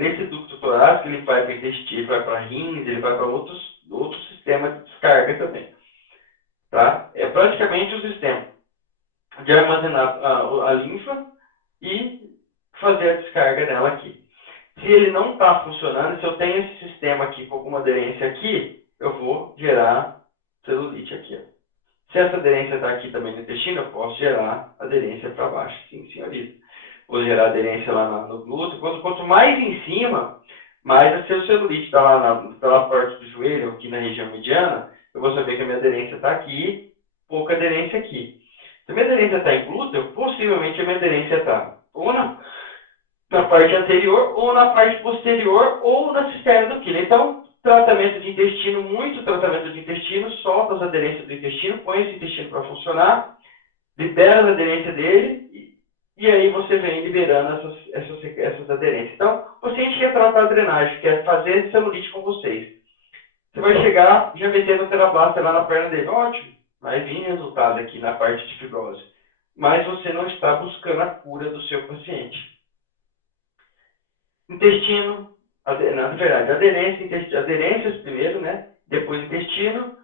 Nesse ducto torácico, ele vai para o intestino, ele vai para rins, ele vai para outro sistema de descarga também, tá? É praticamente o sistema de armazenar a linfa e fazer a descarga dela aqui. Se ele não está funcionando, se eu tenho esse sistema aqui com alguma aderência aqui, eu vou gerar celulite aqui, ó. Se essa aderência está aqui também no intestino, eu posso gerar aderência para baixo. Sim, senhorita. Vou gerar aderência lá no glúteo. Quanto mais em cima, mais a seu celulite está lá perto do joelho, aqui na região mediana, eu vou saber que a minha aderência está aqui, pouca aderência aqui. Se a minha aderência está em glúteo, possivelmente a minha aderência está ou na parte anterior, ou na parte posterior, ou na cisterna do quilo. Então, tratamento de intestino, muito tratamento de intestino, solta as aderências do intestino, põe esse intestino para funcionar, libera a aderência dele, e aí você vem liberando essas aderências. Então, o paciente quer tratar a drenagem, quer fazer celulite com vocês. Você vai chegar já metendo o Therablaster lá na perna dele. Ótimo, vai vir resultado aqui na parte de fibrose. Mas você não está buscando a cura do seu paciente. Intestino, na verdade, aderências primeiro, né? Depois intestino,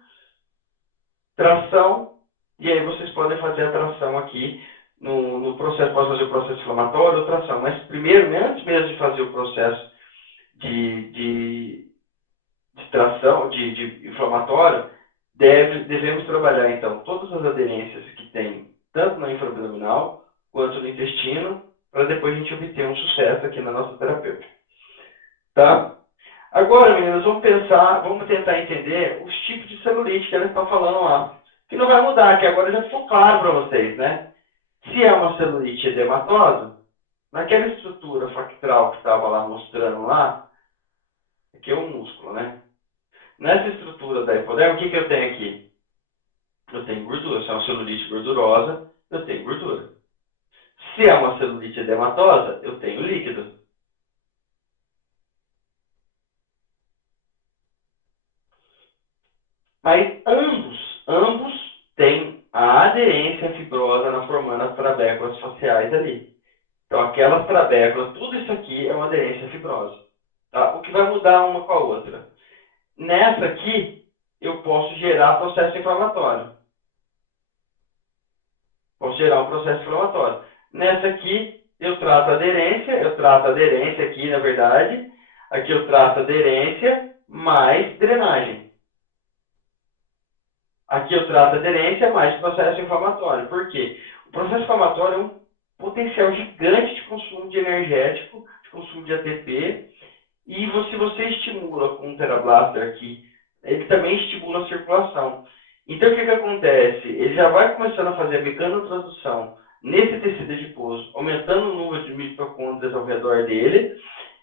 tração, e aí vocês podem fazer a tração aqui no processo, pode fazer o processo inflamatório ou tração, mas primeiro, né, antes mesmo de fazer o processo de, de, de tração, de inflamatório, devemos trabalhar então todas as aderências que tem, tanto na infraabdominal quanto no intestino, para depois a gente obter um sucesso aqui na nossa terapêutica. Tá? Agora, meninas, vamos tentar entender os tipos de celulite que elas estão falando lá. Que não vai mudar, que agora já ficou claro para vocês, né? Se é uma celulite edematosa, naquela estrutura factral que estava lá mostrando lá, aqui é o músculo, né? Nessa estrutura da hipoderme, o que eu tenho aqui? Eu tenho gordura. Se é uma celulite gordurosa, eu tenho gordura. Se é uma celulite edematosa, eu tenho líquido. Mas ambos têm a aderência fibrosa formando as trabéculas faciais ali. Então, aquelas trabéculas, tudo isso aqui é uma aderência fibrosa. Tá? O que vai mudar uma com a outra? Nessa aqui, eu posso gerar processo inflamatório. Posso gerar um processo inflamatório. Nessa aqui, eu trato a aderência aqui, na verdade. Aqui eu trato a aderência mais drenagem. Aqui eu trato a aderência mais processo inflamatório. Por quê? O processo inflamatório é um potencial gigante de consumo de energético, de consumo de ATP, e se você estimula com um Therablaster aqui, ele também estimula a circulação. Então, o que acontece? Ele já vai começando a fazer a mecanotransdução nesse tecido adiposo, aumentando o número de mitocôndrias ao redor dele,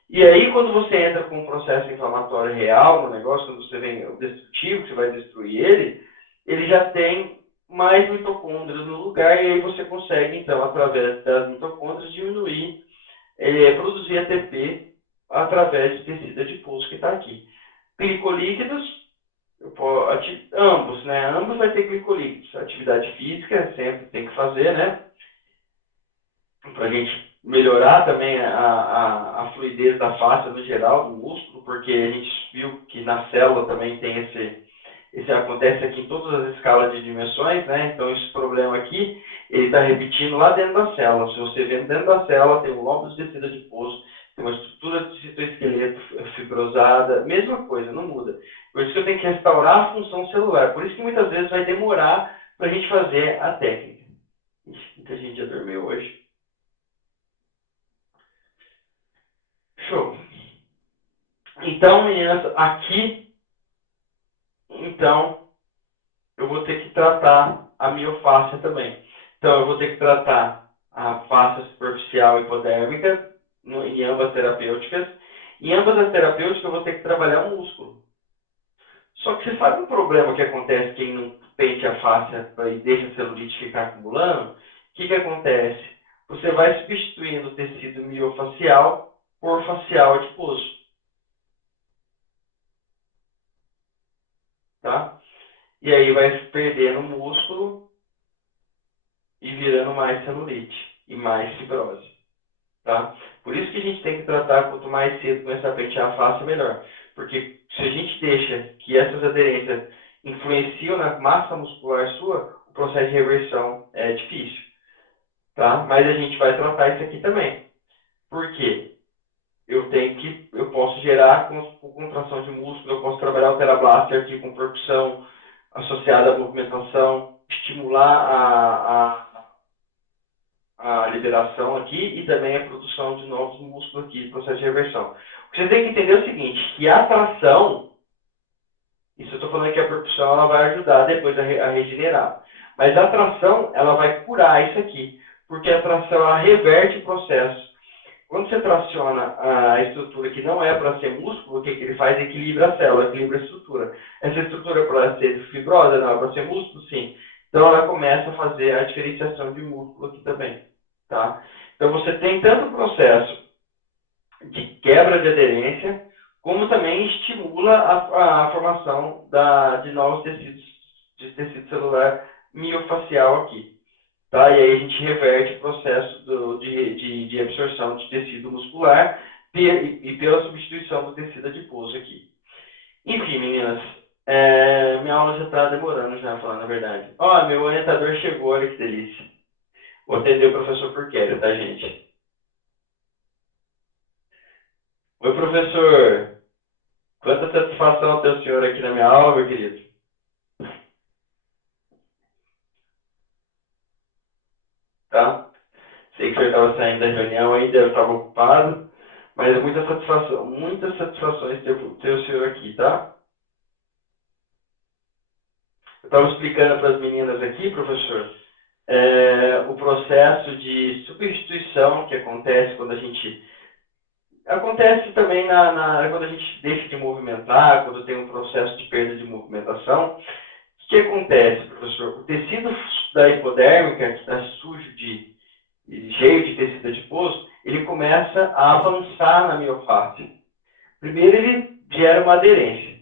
e aí, quando você entra com um processo inflamatório real no negócio, quando você vem o destrutivo, que você vai destruir ele já tem mais mitocôndrias no lugar, e aí você consegue, então, através das mitocôndrias, diminuir, produzir ATP através de tecido adiposo que está aqui. Glicolíquidos, ambos, né? Ambos vai ter glicolíquidos. Atividade física sempre tem que fazer, né? Para a gente melhorar também a fluidez da face no geral, do músculo, porque a gente viu que na célula também tem esse acontece aqui em todas as escalas de dimensões, né? Então, esse problema aqui, ele está repetindo lá dentro da célula. Se você vê dentro da célula, tem um lóbulo de tecido adiposo, tem uma estrutura de citoesqueleto fibrosada, mesma coisa, não muda. Por isso que eu tenho que restaurar a função celular. Por isso que muitas vezes vai demorar para a gente fazer a técnica. Ixi, muita gente já dormiu hoje. Show. Então, meninas, aqui, então, eu vou ter que tratar a miofáscia também. Então, eu vou ter que tratar a face superficial hipodérmica em ambas terapêuticas. Em ambas as terapêuticas eu vou ter que trabalhar o músculo. Só que você sabe um problema que acontece quem não pente a face e deixa a celulite ficar acumulando? O que acontece? Você vai substituindo o tecido miofacial por facial adiposo, tá? E aí vai perdendo músculo e virando mais celulite e mais fibrose, tá? Por isso que a gente tem que tratar, quanto mais cedo começar a pentear a face, melhor. Porque se a gente deixa que essas aderências influenciam na massa muscular sua, o processo de reversão é difícil, tá? Mas a gente vai tratar isso aqui também. Por quê? Eu posso gerar com contração de músculo, eu posso trabalhar o Therablaster aqui com percussão associada à movimentação, estimular a liberação aqui e também a produção de novos músculos aqui, processo de reversão. O que você tem que entender é o seguinte, que a tração, isso eu estou falando que a percussão ela vai ajudar depois a regenerar, mas a tração ela vai curar isso aqui, porque a tração ela reverte o processo. Quando você traciona a estrutura que não é para ser músculo, o que ele faz? Equilibra a célula, equilibra a estrutura. Essa estrutura é para ser fibrosa? Não, é para ser músculo? Sim. Então ela começa a fazer a diferenciação de músculo aqui também. Tá? Então você tem tanto o processo de quebra de aderência, como também estimula a formação de novos tecidos, de tecido celular miofacial aqui. Tá? E aí a gente reverte o processo de absorção de tecido muscular e pela substituição do tecido adiposo aqui. Enfim, meninas, minha aula já está demorando já, falando a verdade. Ó, meu orientador chegou, olha que delícia. Vou atender o professor Porquério, tá, gente? Oi, professor. Quanta satisfação ter o senhor aqui na minha aula, meu querido. Tá? Sei que o senhor estava saindo da reunião aí, deve estar ocupado, mas é muitas satisfações ter o senhor aqui, tá? Eu estava explicando para as meninas aqui, professor, o processo de substituição que acontece quando a gente. Acontece também quando a gente deixa de movimentar, quando tem um processo de perda de movimentação. O que acontece, professor? O tecido da hipodérmica, que está sujo e cheio de tecido adiposo, ele começa a avançar na miofascia. Primeiro, ele gera uma aderência.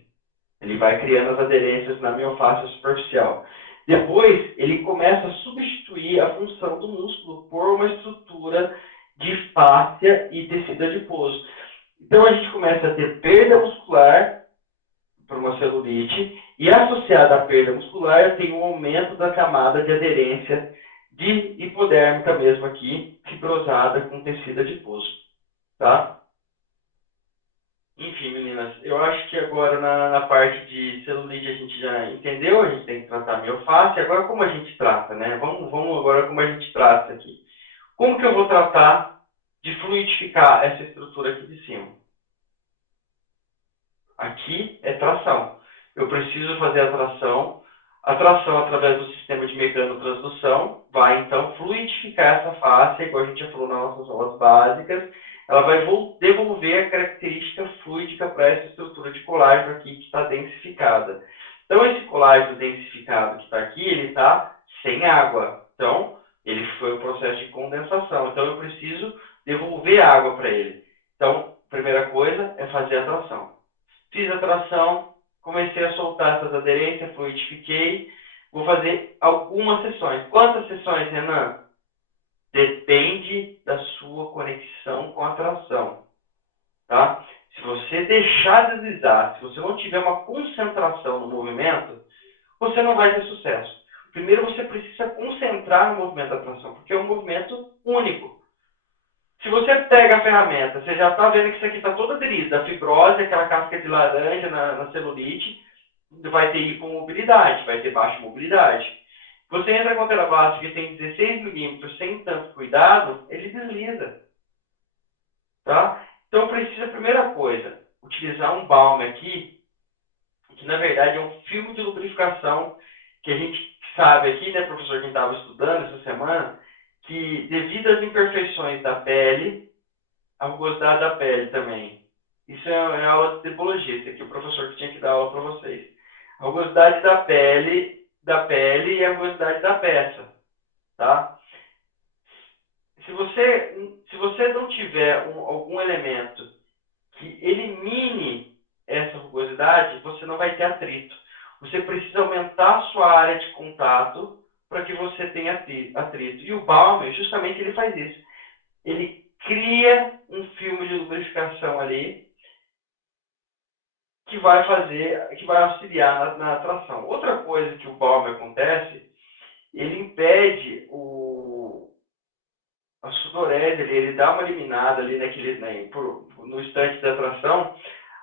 Ele vai criando as aderências na miofascia superficial. Depois, ele começa a substituir a função do músculo por uma estrutura de fáscia e tecido adiposo. Então, a gente começa a ter perda muscular por uma celulite e associada à perda muscular, eu tenho um aumento da camada de aderência de hipodérmica mesmo aqui, fibrosada com tecido adiposo, tá? Enfim, meninas, eu acho que agora na parte de celulite a gente já entendeu, a gente tem que tratar a miofascia. Agora, como a gente trata, né? Vamos agora como a gente trata isso aqui. Como que eu vou tratar de fluidificar essa estrutura aqui de cima? Aqui é tração. Eu preciso fazer a tração através do sistema de mecanotransdução vai então fluidificar essa face, igual a gente já falou nas nossas aulas básicas, ela vai devolver a característica fluídica para essa estrutura de colágeno aqui que está densificada. Então esse colágeno densificado que está aqui, ele está sem água. Então ele foi um processo de condensação. Então eu preciso devolver água para ele. Então, a primeira coisa é fazer a tração. Fiz a tração, comecei a soltar essas aderências, fluidifiquei. Vou fazer algumas sessões. Quantas sessões, Renan? Depende da sua conexão com a tração, tá? Se você deixar deslizar, se você não tiver uma concentração no movimento, você não vai ter sucesso. Primeiro você precisa concentrar no movimento da tração, porque é um movimento único. Se você pega a ferramenta, você já está vendo que isso aqui está todo aderido, da fibrose, aquela casca de laranja na celulite, vai ter hipomobilidade, vai ter baixa mobilidade. Você entra com o Terablast que tem 16 milímetros sem tanto cuidado, ele desliza, tá? Então precisa, primeira coisa, utilizar um balme aqui, que na verdade é um filme de lubrificação, que a gente sabe aqui, né, professor, quem estava estudando essa semana, que, devido às imperfeições da pele, a rugosidade da pele também. Isso é aula de tribologia, esse aqui é o professor que tinha que dar aula para vocês. A rugosidade da pele e a rugosidade da peça, tá? Se você não tiver algum elemento que elimine essa rugosidade, você não vai ter atrito. Você precisa aumentar a sua área de contato para que você tenha atrito. E o Balmer, justamente, ele faz isso. Ele cria um filme de lubrificação ali que vai auxiliar na atração. Outra coisa que o Balmer acontece, ele impede a sudorese, ele dá uma eliminada ali no instante da atração,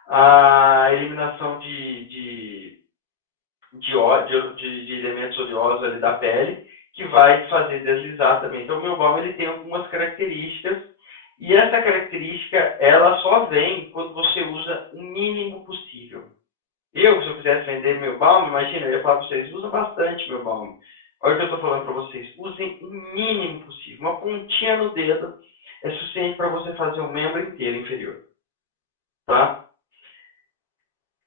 a eliminação de elementos oleosos ali da pele, que vai fazer deslizar também. Então, o meu balm ele tem algumas características, e essa característica, ela só vem quando você usa o mínimo possível. Se eu quisesse vender meu balm, imagina, eu ia falar para vocês, usa bastante meu balm. Olha o que eu estou falando para vocês, usem o mínimo possível. Uma pontinha no dedo é suficiente para você fazer o membro inteiro inferior, tá?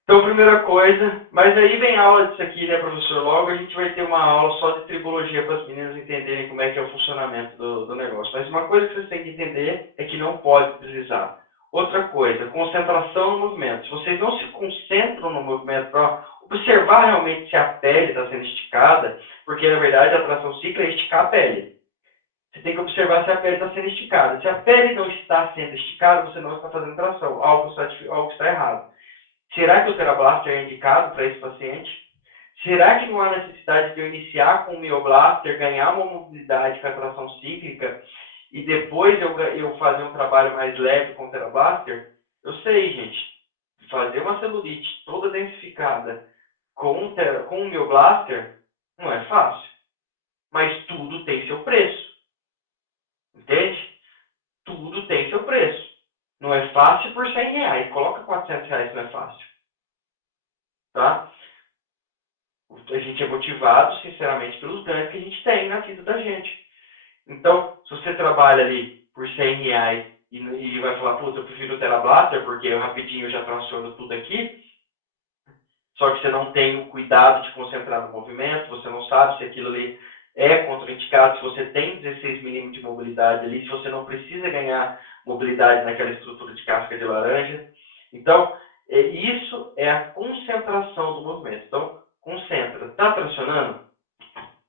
Então, primeira coisa, mas aí vem aula disso aqui, né, professor? Logo a gente vai ter uma aula só de tribologia para as meninas entenderem como é que é o funcionamento do negócio. Mas uma coisa que vocês têm que entender é que não pode deslizar. Outra coisa, concentração no movimento. Se vocês não se concentram no movimento para observar realmente se a pele está sendo esticada, porque na verdade a tração cíclica é esticar a pele. Você tem que observar se a pele está sendo esticada. Se a pele não está sendo esticada, você não está fazendo tração. Algo está errado. Será que o Terablaster é indicado para esse paciente? Será que não há necessidade de eu iniciar com o Mioblaster, ganhar uma mobilidade com a tração cíclica e depois eu fazer um trabalho mais leve com o Terablaster? Eu sei, gente, fazer uma celulite toda densificada com o Mioblaster não é fácil, mas tudo tem seu preço, entende? Tudo tem seu preço. Não é fácil por R$ 100, coloca R$ 400 se não é fácil, tá? A gente é motivado, sinceramente, pelos ganhos que a gente tem na vida da gente. Então, se você trabalha ali por R$ 100 e vai falar, puta, eu prefiro o Terablaster porque eu rapidinho já traciono tudo aqui, só que você não tem o cuidado de concentrar no movimento, você não sabe se aquilo ali é contraindicado, se você tem 16 milímetros de mobilidade ali, se você não precisa ganhar mobilidade naquela estrutura de casca de laranja. Então, isso é a concentração do movimento. Então, concentra. Tá tracionando?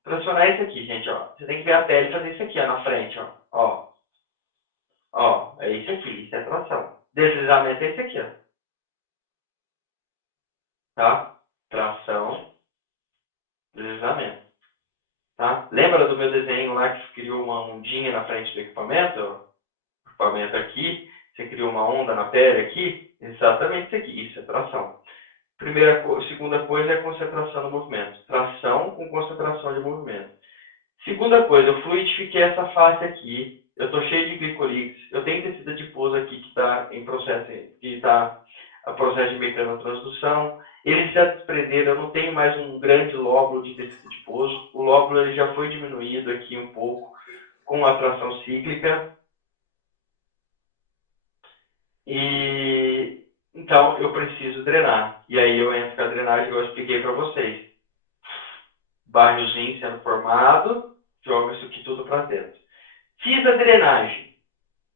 Tracionar isso aqui, gente, ó. Você tem que ver a pele fazer isso aqui, ó, na frente, ó. Ó, ó, é isso aqui, isso é tração. Deslizamento é isso aqui, ó, tá? Tração, deslizamento, tá? Lembra do meu desenho lá que criou uma ondinha na frente do equipamento? Ó? O equipamento aqui, você criou uma onda na pele aqui? Exatamente isso aqui, isso é tração. Segunda coisa é concentração no movimento. Tração com concentração de movimento. Segunda coisa, eu fluidifiquei essa face aqui. Eu estou cheio de glicolídeos. Eu tenho tecido adiposo aqui que está em processo, que está a processo de mecanotransdução. Eles já desprenderam, eu não tenho mais um grande lóbulo de tecido adiposo. O lóbulo ele já foi diminuído aqui um pouco com a tração cíclica. E então eu preciso drenar. E aí eu entro com a drenagem, igual eu expliquei para vocês. Barrilzinho sendo formado, joga isso aqui tudo para dentro. Fiz a drenagem.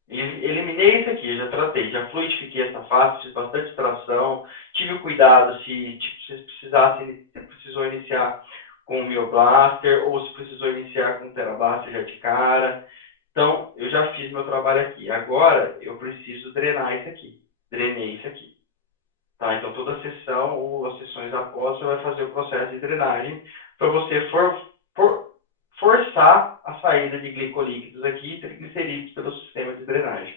Eliminei isso aqui, já tratei, já fluidifiquei essa face, fiz bastante tração, tive o cuidado se, tipo, se precisou iniciar com o Mioblaster ou se precisou iniciar com o Terablaster já de cara. Então, eu já fiz meu trabalho aqui. Agora, eu preciso drenar isso aqui. Drenei isso aqui. Tá? Então, toda sessão ou as sessões após, você vai fazer o processo de drenagem para você for- forçar a saída de glicolíquidos aqui e triglicerídeos pelo sistema de drenagem.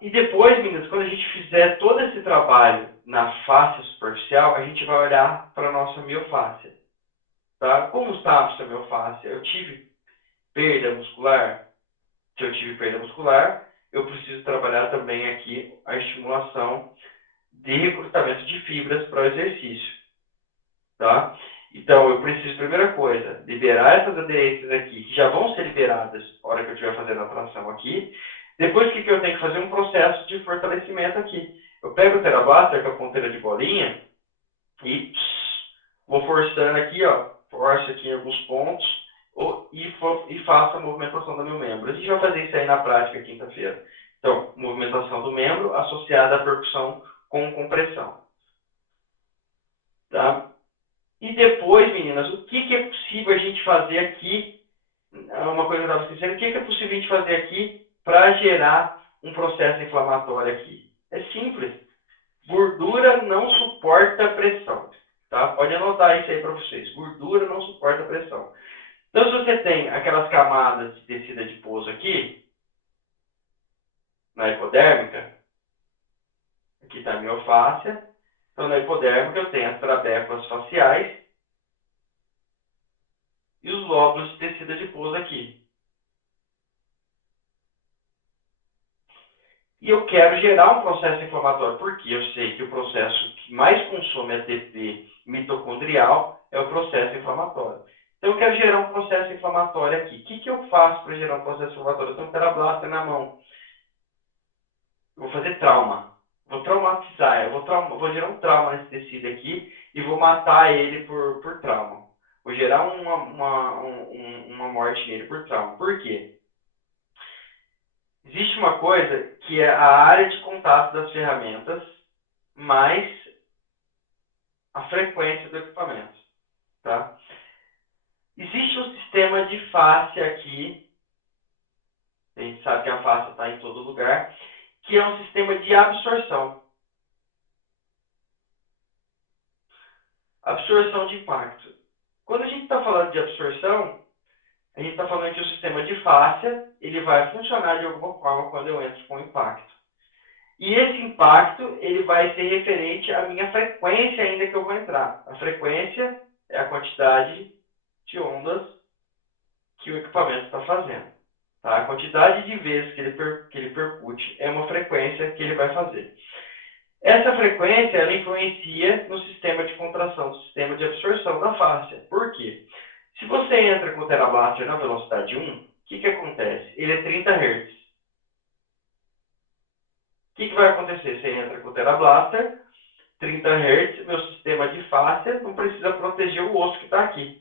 E depois, meninas, quando a gente fizer todo esse trabalho na face superficial, a gente vai olhar para a nossa miofáscia. Tá? Como está a nossa miofáscia? Eu tive perda muscular? Se eu tive perda muscular, eu preciso trabalhar também aqui a estimulação de recrutamento de fibras para o exercício. Tá? Então, eu preciso, primeira coisa, liberar essas aderências aqui, que já vão ser liberadas na hora que eu estiver fazendo a tração aqui. Depois, o que eu tenho que fazer? Um processo de fortalecimento aqui. Eu pego o TeraBlaster, que é a ponteira de bolinha, e vou forçando aqui, ó, forço aqui em alguns pontos e faço a movimentação do meu membro. A gente vai fazer isso aí na prática quinta-feira. Então, movimentação do membro associada à percussão com compressão. Tá? E depois, meninas, o que é possível a gente fazer aqui? Uma coisa que eu estava esquecendo, o que é possível a gente fazer aqui para gerar um processo inflamatório aqui? É simples. Gordura não suporta pressão. Tá? Pode anotar isso aí para vocês. Gordura não suporta pressão. Então, se você tem aquelas camadas de tecido adiposo aqui, na hipodérmica, aqui está a miofáscia. Então, na hipodérmica, eu tenho as trabéculas faciais e os lóbulos de tecido adiposo aqui. E eu quero gerar um processo inflamatório, porque eu sei que o processo que mais consome ATP mitocondrial é o processo inflamatório. Então, eu quero gerar um processo inflamatório aqui. O que eu faço para gerar um processo inflamatório? Eu tenho um TeraBlaster na mão. Eu vou fazer trauma. Vou traumatizar, vou gerar um trauma nesse tecido aqui e vou matar ele por trauma. Vou gerar uma morte nele por trauma. Por quê? Existe uma coisa que é a área de contato das ferramentas mais a frequência do equipamento, tá? Existe um sistema de face aqui, a gente sabe que a face está em todo lugar, que é um sistema de absorção. Absorção de impacto. Quando a gente está falando de absorção, a gente está falando que o sistema de fáscia ele vai funcionar de alguma forma quando eu entro com impacto. E esse impacto ele vai ser referente à minha frequência ainda que eu vou entrar. A frequência é a quantidade de ondas que o equipamento está fazendo. Tá? A quantidade de vezes que ele percute é uma frequência que ele vai fazer. Essa frequência ela influencia no sistema de contração, do sistema de absorção da fáscia. Por quê? Se você entra com o TeraBlaster na velocidade 1, o que acontece? Ele é 30 Hz. O que vai acontecer? Você entra com o TeraBlaster, 30 Hz, meu sistema de fáscia não precisa proteger o osso que está aqui.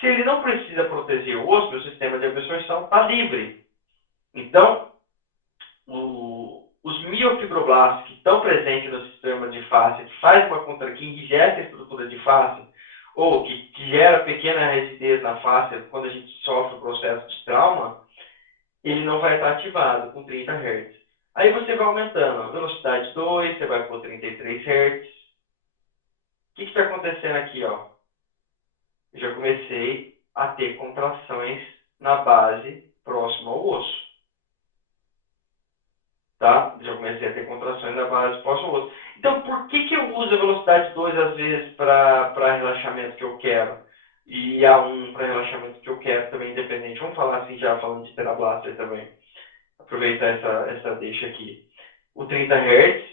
Se ele não precisa proteger o osso, meu sistema de absorção está livre. Então, os miofibroblastos que estão presentes no sistema de fáscia, que faz que enrijece a estrutura de fáscia, ou que gera pequena rigidez na fáscia quando a gente sofre o processo de trauma, ele não vai estar ativado com 30 Hz. Aí você vai aumentando a velocidade 2, você vai por 33 Hz. O que está acontecendo aqui? Ó? Eu já comecei a ter contrações na base próxima ao osso. Tá? Já comecei a ter contrações na base próxima ao osso. Então, por que eu uso a velocidade 2 às vezes para relaxamento que eu quero? E a 1 para relaxamento que eu quero também, independente. Vamos falar assim, já falando de TeraBlaster também. Aproveitar essa deixa aqui. O 30 Hz,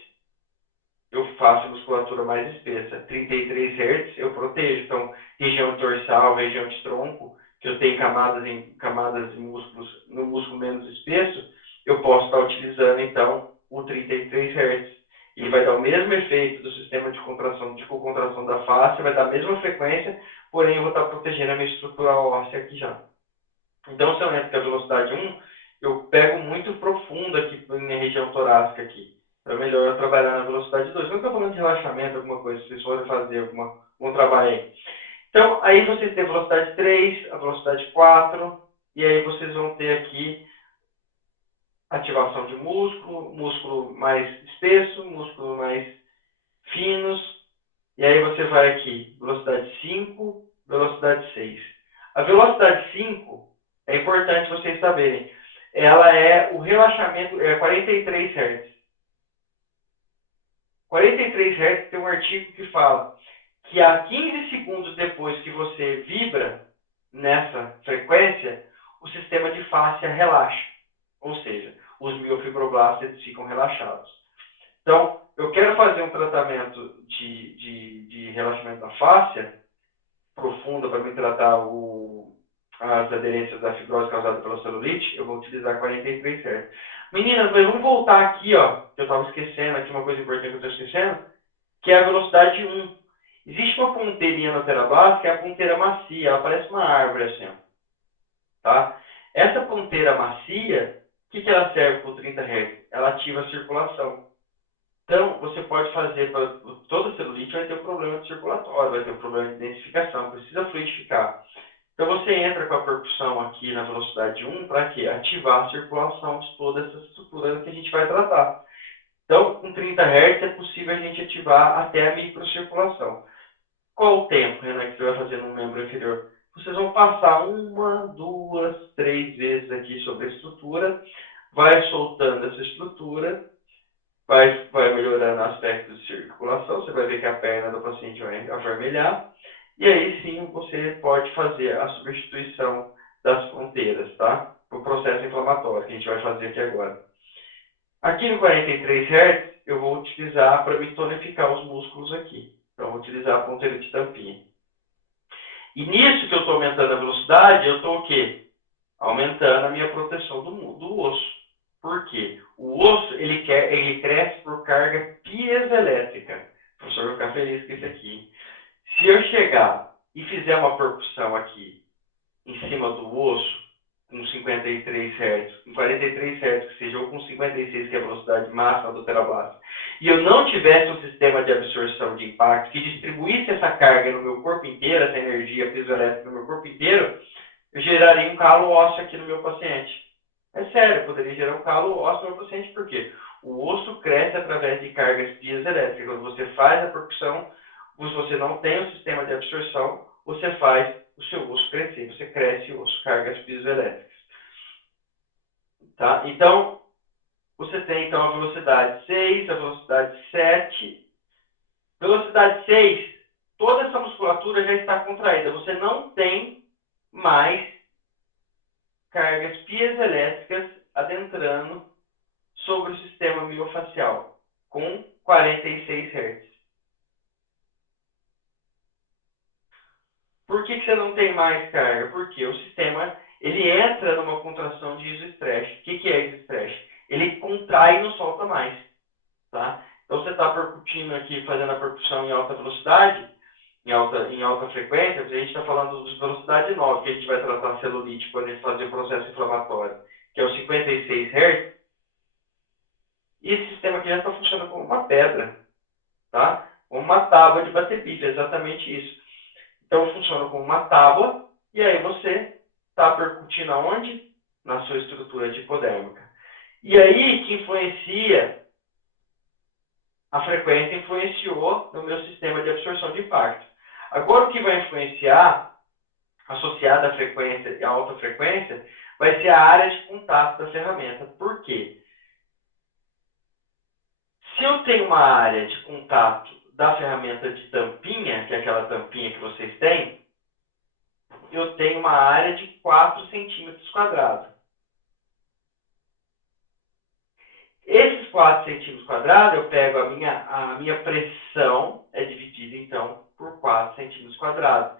eu faço musculatura mais espessa. 33 Hz, eu protejo. Então, região dorsal, região de tronco, que eu tenho camadas de músculos, no músculo menos espesso, eu posso estar utilizando, então, o 33 Hz. Ele vai dar o mesmo efeito do sistema de contração da face, vai dar a mesma frequência, porém eu vou estar protegendo a minha estrutura óssea aqui já. Então, se eu entro com a velocidade 1, eu pego muito profundo aqui na região torácica aqui. Então, é melhor eu trabalhar na velocidade 2. Quando eu estou falando de relaxamento, alguma coisa, se vocês forem fazer algum trabalho aí. Então, aí vocês têm a velocidade 3, a velocidade 4, e aí vocês vão ter aqui ativação de músculo, músculo mais espesso, músculo mais finos, e aí você vai aqui, velocidade 5, velocidade 6. A velocidade 5 é importante vocês saberem. Ela é o relaxamento, é 43 Hz. 43 Hz tem um artigo que fala que a 15 segundos depois que você vibra nessa frequência, o sistema de fáscia relaxa. Ou seja, os miofibroblastos eles ficam relaxados. Então, eu quero fazer um tratamento de relaxamento da fáscia, profunda para me tratar as aderências da fibrose causada pela celulite, eu vou utilizar 43 Hz. Meninas, mas vamos voltar aqui, ó, que eu estava esquecendo aqui, uma coisa importante que eu estou esquecendo, que é a velocidade 1. Existe uma ponteirinha no Terablast, que é a ponteira macia, ela parece uma árvore assim, ó, tá? Essa ponteira macia, o que ela serve por 30 Hz? Ela ativa a circulação. Então, você pode fazer para toda celulite vai ter um problema de circulatório, vai ter um problema de identificação, precisa fluidificar. Então, você entra com a percussão aqui na velocidade 1 para quê? Ativar a circulação de toda essa estrutura que a gente vai tratar. Então, com 30 Hz é possível a gente ativar até a microcirculação. Qual o tempo, Renan, que você vai fazer no membro inferior? Vocês vão passar uma, duas, três vezes aqui sobre a estrutura, vai soltando essa estrutura, vai melhorando o aspecto de circulação, você vai ver que a perna do paciente vai avermelhar, e aí sim você pode fazer a substituição das fronteiras, tá? O processo inflamatório que a gente vai fazer aqui agora. Aqui no 43 Hz, eu vou utilizar para me tonificar os músculos aqui. Então, eu vou utilizar a ponteira de tampinha. E nisso que eu estou aumentando a velocidade, eu estou o quê? Aumentando a minha proteção do osso. Por quê? O osso, ele cresce por carga piezoelétrica. O professor vai ficar feliz com isso aqui. Se eu chegar e fizer uma percussão aqui em cima do osso, com 53 Hz, com 43 Hz que seja, ou com 56, que é a velocidade máxima do terablast, e eu não tivesse um sistema de absorção de impacto que distribuísse essa carga no meu corpo inteiro, essa energia piezoelétrica no meu corpo inteiro, eu geraria um calo ósseo aqui no meu paciente. É sério, eu poderia gerar um calo ósseo no meu paciente, por quê? O osso cresce através de cargas piezoelétricas. Quando você faz a percussão, se você não tem o sistema de absorção, você faz o seu osso crescer, você cresce o osso, cargas piezoelétricas. Tá? Então, você tem então a velocidade 6, a velocidade 7. Velocidade 6, toda essa musculatura já está contraída. Você não tem mais cargas piezoelétricas adentrando sobre o sistema miofacial com 46 Hz. Por que você não tem mais carga? Porque o sistema ele entra numa contração de isoestresse. O que é isoestresse? Ele contrai e não solta mais. Tá? Então você está percutindo aqui, fazendo a percussão em alta velocidade, em alta frequência, a gente está falando de velocidade 9, que a gente vai tratar a celulite quando a gente fazer o processo inflamatório, que é o 56 Hz, e esse sistema aqui já está funcionando como uma pedra, tá? Como uma tábua de bater bife, é exatamente isso. Então funciona como uma tábua, e aí você está percutindo aonde? Na sua estrutura hipodérmica. E aí que influencia, a frequência influenciou no meu sistema de absorção de impacto. Agora o que vai influenciar, associado à frequência e à alta frequência, vai ser a área de contato da ferramenta. Por quê? Se eu tenho uma área de contato da ferramenta de tampinha, que é aquela tampinha que vocês têm, eu tenho uma área de 4 centímetros quadrados. Esses 4 centímetros quadrados, eu pego a minha pressão, é dividida então por 4 centímetros quadrados,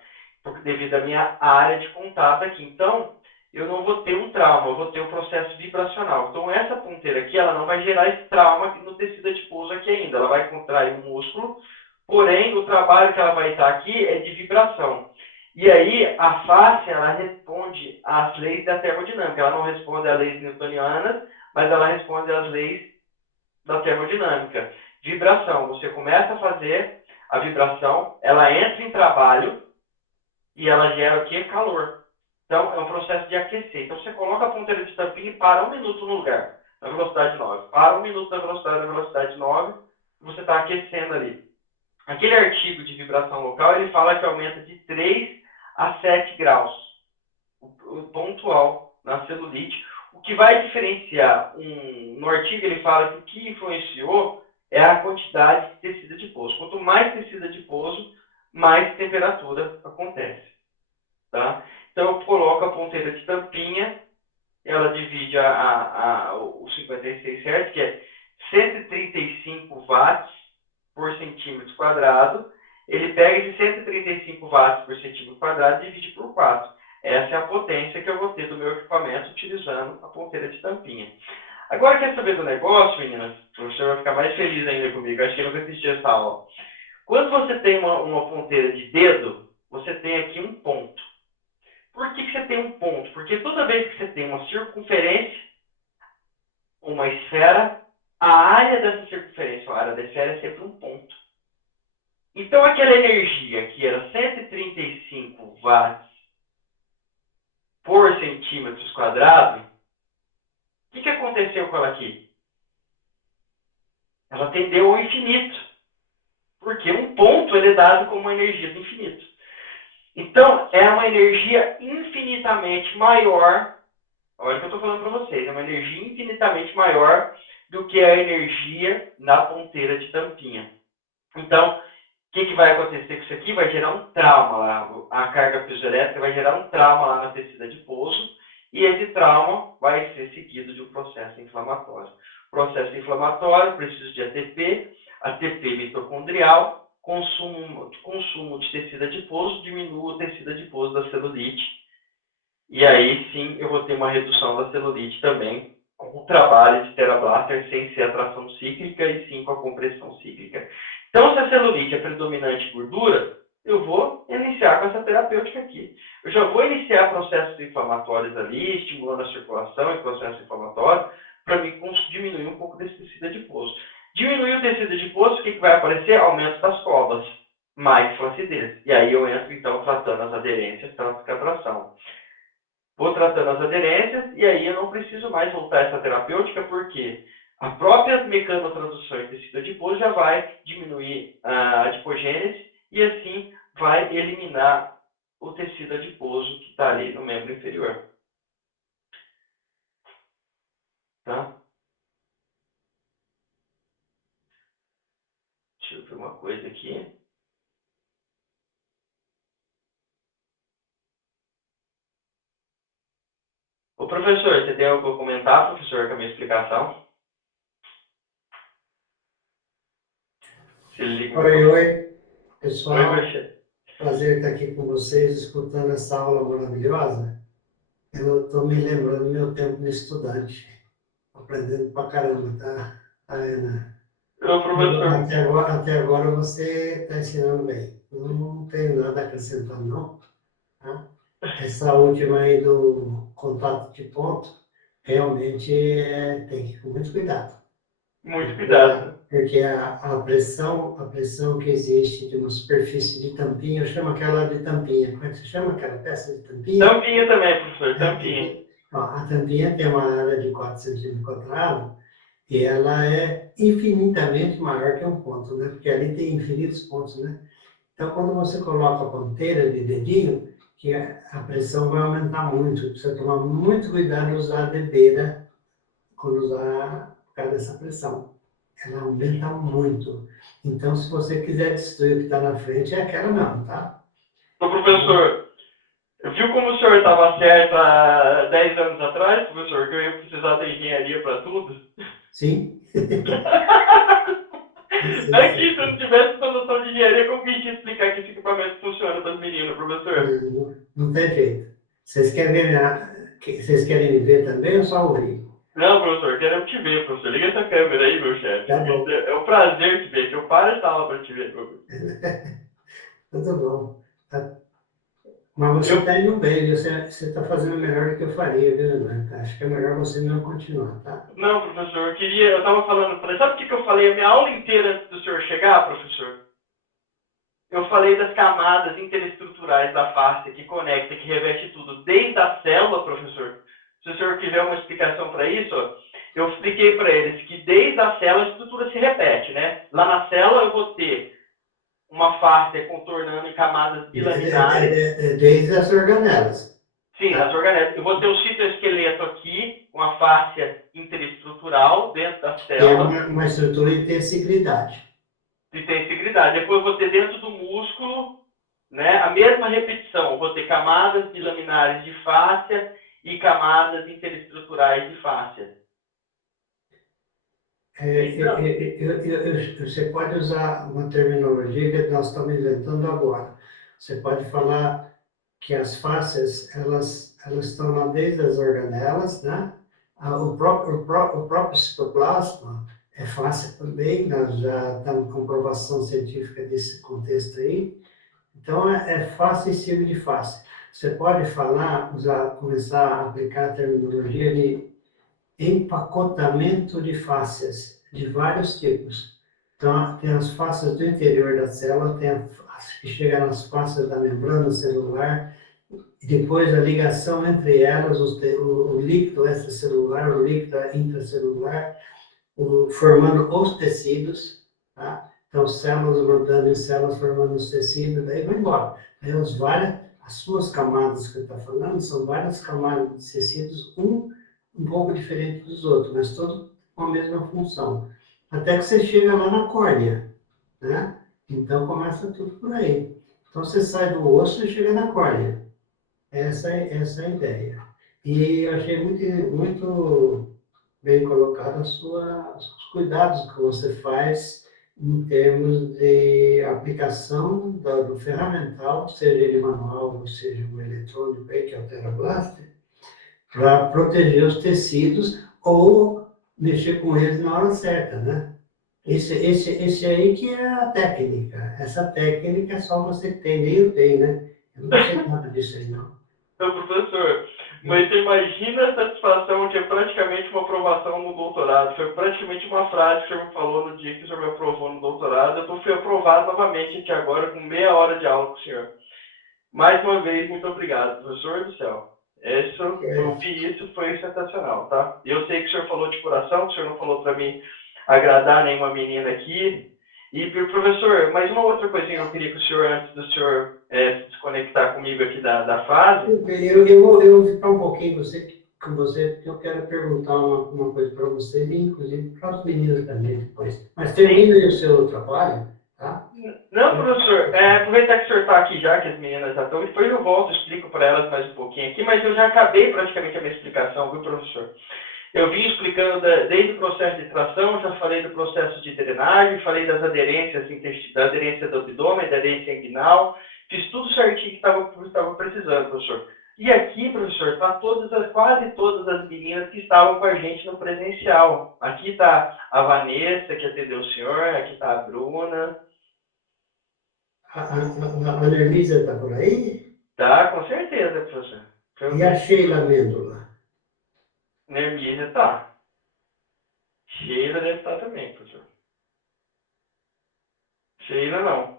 devido à minha área de contato aqui. Então, eu não vou ter um trauma, eu vou ter um processo vibracional. Então, essa ponteira aqui, ela não vai gerar esse trauma no tecido adiposo aqui ainda. Ela vai contrair o músculo, porém, o trabalho que ela vai estar aqui é de vibração. E aí, a face, ela responde às leis da termodinâmica. Ela não responde às leis newtonianas, mas ela responde às leis da termodinâmica. Vibração, você começa a fazer a vibração, ela entra em trabalho e ela gera o que? Calor. Então, é um processo de aquecer. Então, você coloca a ponteira de tampinha e para um minuto no lugar, na velocidade 9. Para um minuto na velocidade 9, você está aquecendo ali. Aquele artigo de vibração local, ele fala que aumenta de 3 a 7 graus, o pontual na celulite. O que vai diferenciar, no artigo ele fala que o que influenciou é a quantidade de tecido adiposo. Quanto mais tecido adiposo, mais temperatura acontece. Tá? Então eu coloco a ponteira de tampinha, ela divide o 56 Hz, que é 135 watts por centímetro quadrado, Ele pega esse 135 watts por centímetro quadrado e divide por 4. Essa é a potência que eu vou ter do meu equipamento utilizando a ponteira de tampinha. Agora, quer saber do negócio, meninas? O professor vai ficar mais feliz ainda comigo. Acho que ele nunca assistiu essa aula. Quando você tem uma ponteira de dedo, você tem aqui um ponto. Por que você tem um ponto? Porque toda vez que você tem uma circunferência, uma esfera, a área dessa circunferência, a área da esfera, é sempre um ponto. Então, aquela energia que era 135 watts por centímetros quadrado, o que aconteceu com ela aqui? Ela tendeu ao infinito, porque um ponto ele é dado como uma energia do infinito. Então, é uma energia infinitamente maior, olha o que eu estou falando para vocês, é uma energia infinitamente maior do que a energia na ponteira de tampinha. Então, o que vai acontecer com isso aqui? Vai gerar um trauma lá. A carga piezoelétrica vai gerar um trauma lá na tecida de pouso, e esse trauma vai ser seguido de um processo inflamatório. Processo inflamatório, preciso de ATP, ATP mitocondrial, consumo de tecida de pouso, diminua a tecida de pouso da celulite, e aí sim eu vou ter uma redução da celulite também, com o trabalho de Therablaster sem ser a tração cíclica e sim com a compressão cíclica. Então, se a celulite é predominante gordura, eu vou iniciar com essa terapêutica aqui. Eu já vou iniciar processos inflamatórios ali, estimulando a circulação e processo inflamatório, para me diminuir um pouco desse tecido adiposo. Diminuir o tecido adiposo, o que vai aparecer? Aumento das cobas, mais flacidez. E aí eu entro, então, tratando as aderências para a tração. Vou tratando as aderências e aí eu não preciso mais voltar a essa terapêutica, porque a própria mecanotransdução em tecido adiposo já vai diminuir a adipogênese e assim vai eliminar o tecido adiposo que está ali no membro inferior. Tá? Deixa eu ver uma coisa aqui. Ô professor, você tem algo a comentar, professor, com a minha explicação? Se ele liga o Oi, microfone. oi, Oi, pessoal. Rocher. Prazer estar aqui com vocês, escutando essa aula maravilhosa. Eu estou me lembrando do meu tempo de estudante, aprendendo pra caramba, tá, Ana? Ô professor, Até agora você está ensinando bem. Não tenho nada a acrescentar, não, tá? Essa última aí do contato de ponto, realmente tem que ir com muito cuidado. muito Porque, cuidado. porque a pressão que existe de uma superfície de tampinha, eu chamo aquela de tampinha. Como é que se chama aquela peça de tampinha? Tampinha também, professor, É, tampinha. ó, a tampinha tem uma área de 4 centímetros quadrados e ela é infinitamente maior que um ponto, né? Porque ali tem infinitos pontos, né? Então, quando você coloca a ponteira de dedinho, que a pressão vai aumentar muito. Precisa tomar muito cuidado em usar a dedeira quando usar por causa dessa pressão. Ela aumenta muito. Então, se você quiser destruir o que está na frente, é aquela não, tá? Ô professor, viu como o senhor estava certo há 10 anos atrás, professor, que eu ia precisar da engenharia para tudo? Sim? Sim, Aqui, se eu sim. não tivesse essa noção de engenharia, como que a gente ia explicar que esse equipamento funciona para as meninas, professor? Não tem jeito. Vocês querem me ver também ou só ouvir? Não, professor, queremos te ver, professor. Liga essa câmera aí, meu chefe. Tá bom. É um prazer te ver, que eu paro essa aula para te ver, meu. Tudo bom. Tá. Mas você Eu, está indo bem, viu? Você está fazendo melhor do que eu faria, viu, Renato? Acho que é melhor você não continuar, tá? não, professor, eu estava falando, sabe o que eu falei a minha aula inteira antes do senhor chegar, professor? Eu falei das camadas interesestruturais da face que conecta, que reveste tudo, desde a célula, professor. Se o senhor quiser uma explicação para isso, ó, eu expliquei para eles que desde a célula a estrutura se repete, né? Lá na célula eu vou ter uma face contornando em camadas bilaminares. Desde as organelas. Sim, Tá? as organelas. Eu vou ter o citoesqueleto aqui, com a face interesestrutural dentro da Que é célula, uma estrutura de tensibilidade. de tensibilidade. Depois eu vou ter dentro do músculo, né, a mesma repetição. Eu vou ter camadas bilaminares de fáscia e camadas interesestruturais de fáscia. Então, Você pode usar uma terminologia que nós estamos inventando agora. Você pode falar que as fáscias, elas estão lá desde as organelas, né? O próprio citoplasma é fáscia também, nós já temos comprovação científica desse contexto aí. Então, é fáscia em cima de fáscia. Você pode falar, começar a aplicar a terminologia de empacotamento de fáscias, de vários tipos. Então, tem as fáscias do interior da célula, tem as que chegam nas fáscias da membrana celular, e depois a ligação entre elas, o líquido extracelular, o líquido intracelular, formando os tecidos, tá? Então, células grudando em células, formando os tecidos, daí vai embora. Aí, as suas camadas que eu estou falando, são várias camadas de tecidos, um pouco diferente dos outros, mas todos com a mesma função. Até que você chega lá na córnea, né? Então, começa tudo por aí. Então, você sai do osso e chega na córnea. Essa é a ideia. E eu achei muito bem colocado os cuidados que você faz em termos de aplicação do ferramental, seja ele manual ou seja um eletrônico, aí, que é o TeraBlaster, para proteger os tecidos ou mexer com eles na hora certa, né? Esse aí que é a técnica. Essa técnica é só você que tem, nem eu tenho, né? Eu não sei nada disso aí, não. meu professor, mas você imagina a satisfação que é praticamente uma aprovação no doutorado. Foi praticamente uma frase que o senhor me falou no dia que o senhor me aprovou no doutorado. Eu fui aprovado novamente aqui agora com meia hora de aula com o senhor. Mais uma vez, muito obrigado, professor do céu. Eu vi isso, foi sensacional, tá? Eu sei que o senhor falou de coração, que o senhor não falou para mim agradar nenhuma menina aqui. E, professor, mais uma outra coisinha que eu queria que o senhor, antes do senhor se desconectar comigo aqui da fase. Eu vou ficar um pouquinho com você, porque eu quero perguntar uma coisa para você, e inclusive para os meninos também depois. Mas termine o seu trabalho, tá? Não, professor, aproveitar que o senhor está aqui já, que as meninas já estão, depois eu volto, explico para elas mais um pouquinho aqui, mas eu já acabei praticamente a minha explicação, viu, professor? Eu vim explicando desde o processo de tração, já falei do processo de drenagem, falei das aderências, da aderência do abdômen, da aderência inguinal, fiz tudo certinho que estava precisando, professor. E aqui, professor, está quase todas as meninas que estavam com a gente no presencial. Aqui está a Vanessa, que atendeu o senhor, aqui está a Bruna. A Nermísia está por aí? Tá, com certeza, professor. E a Sheila Mêndola? Nermísia tá. Sheila deve estar também, professor. Sheila não.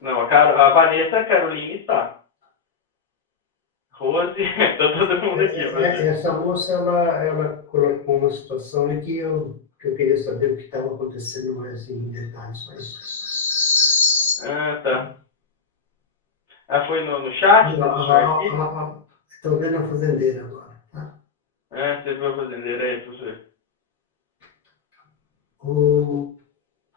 Não, a Vanessa, a Caroline está. Rose, tá todo mundo aqui, professor. Essa moça, ela colocou uma situação em que eu queria saber o que estava acontecendo mais em detalhes, só isso. Ah, tá. Ah, foi no chat? Estou vendo a fazendeira agora, tá? Ah, você viu a fazendeira aí, professor?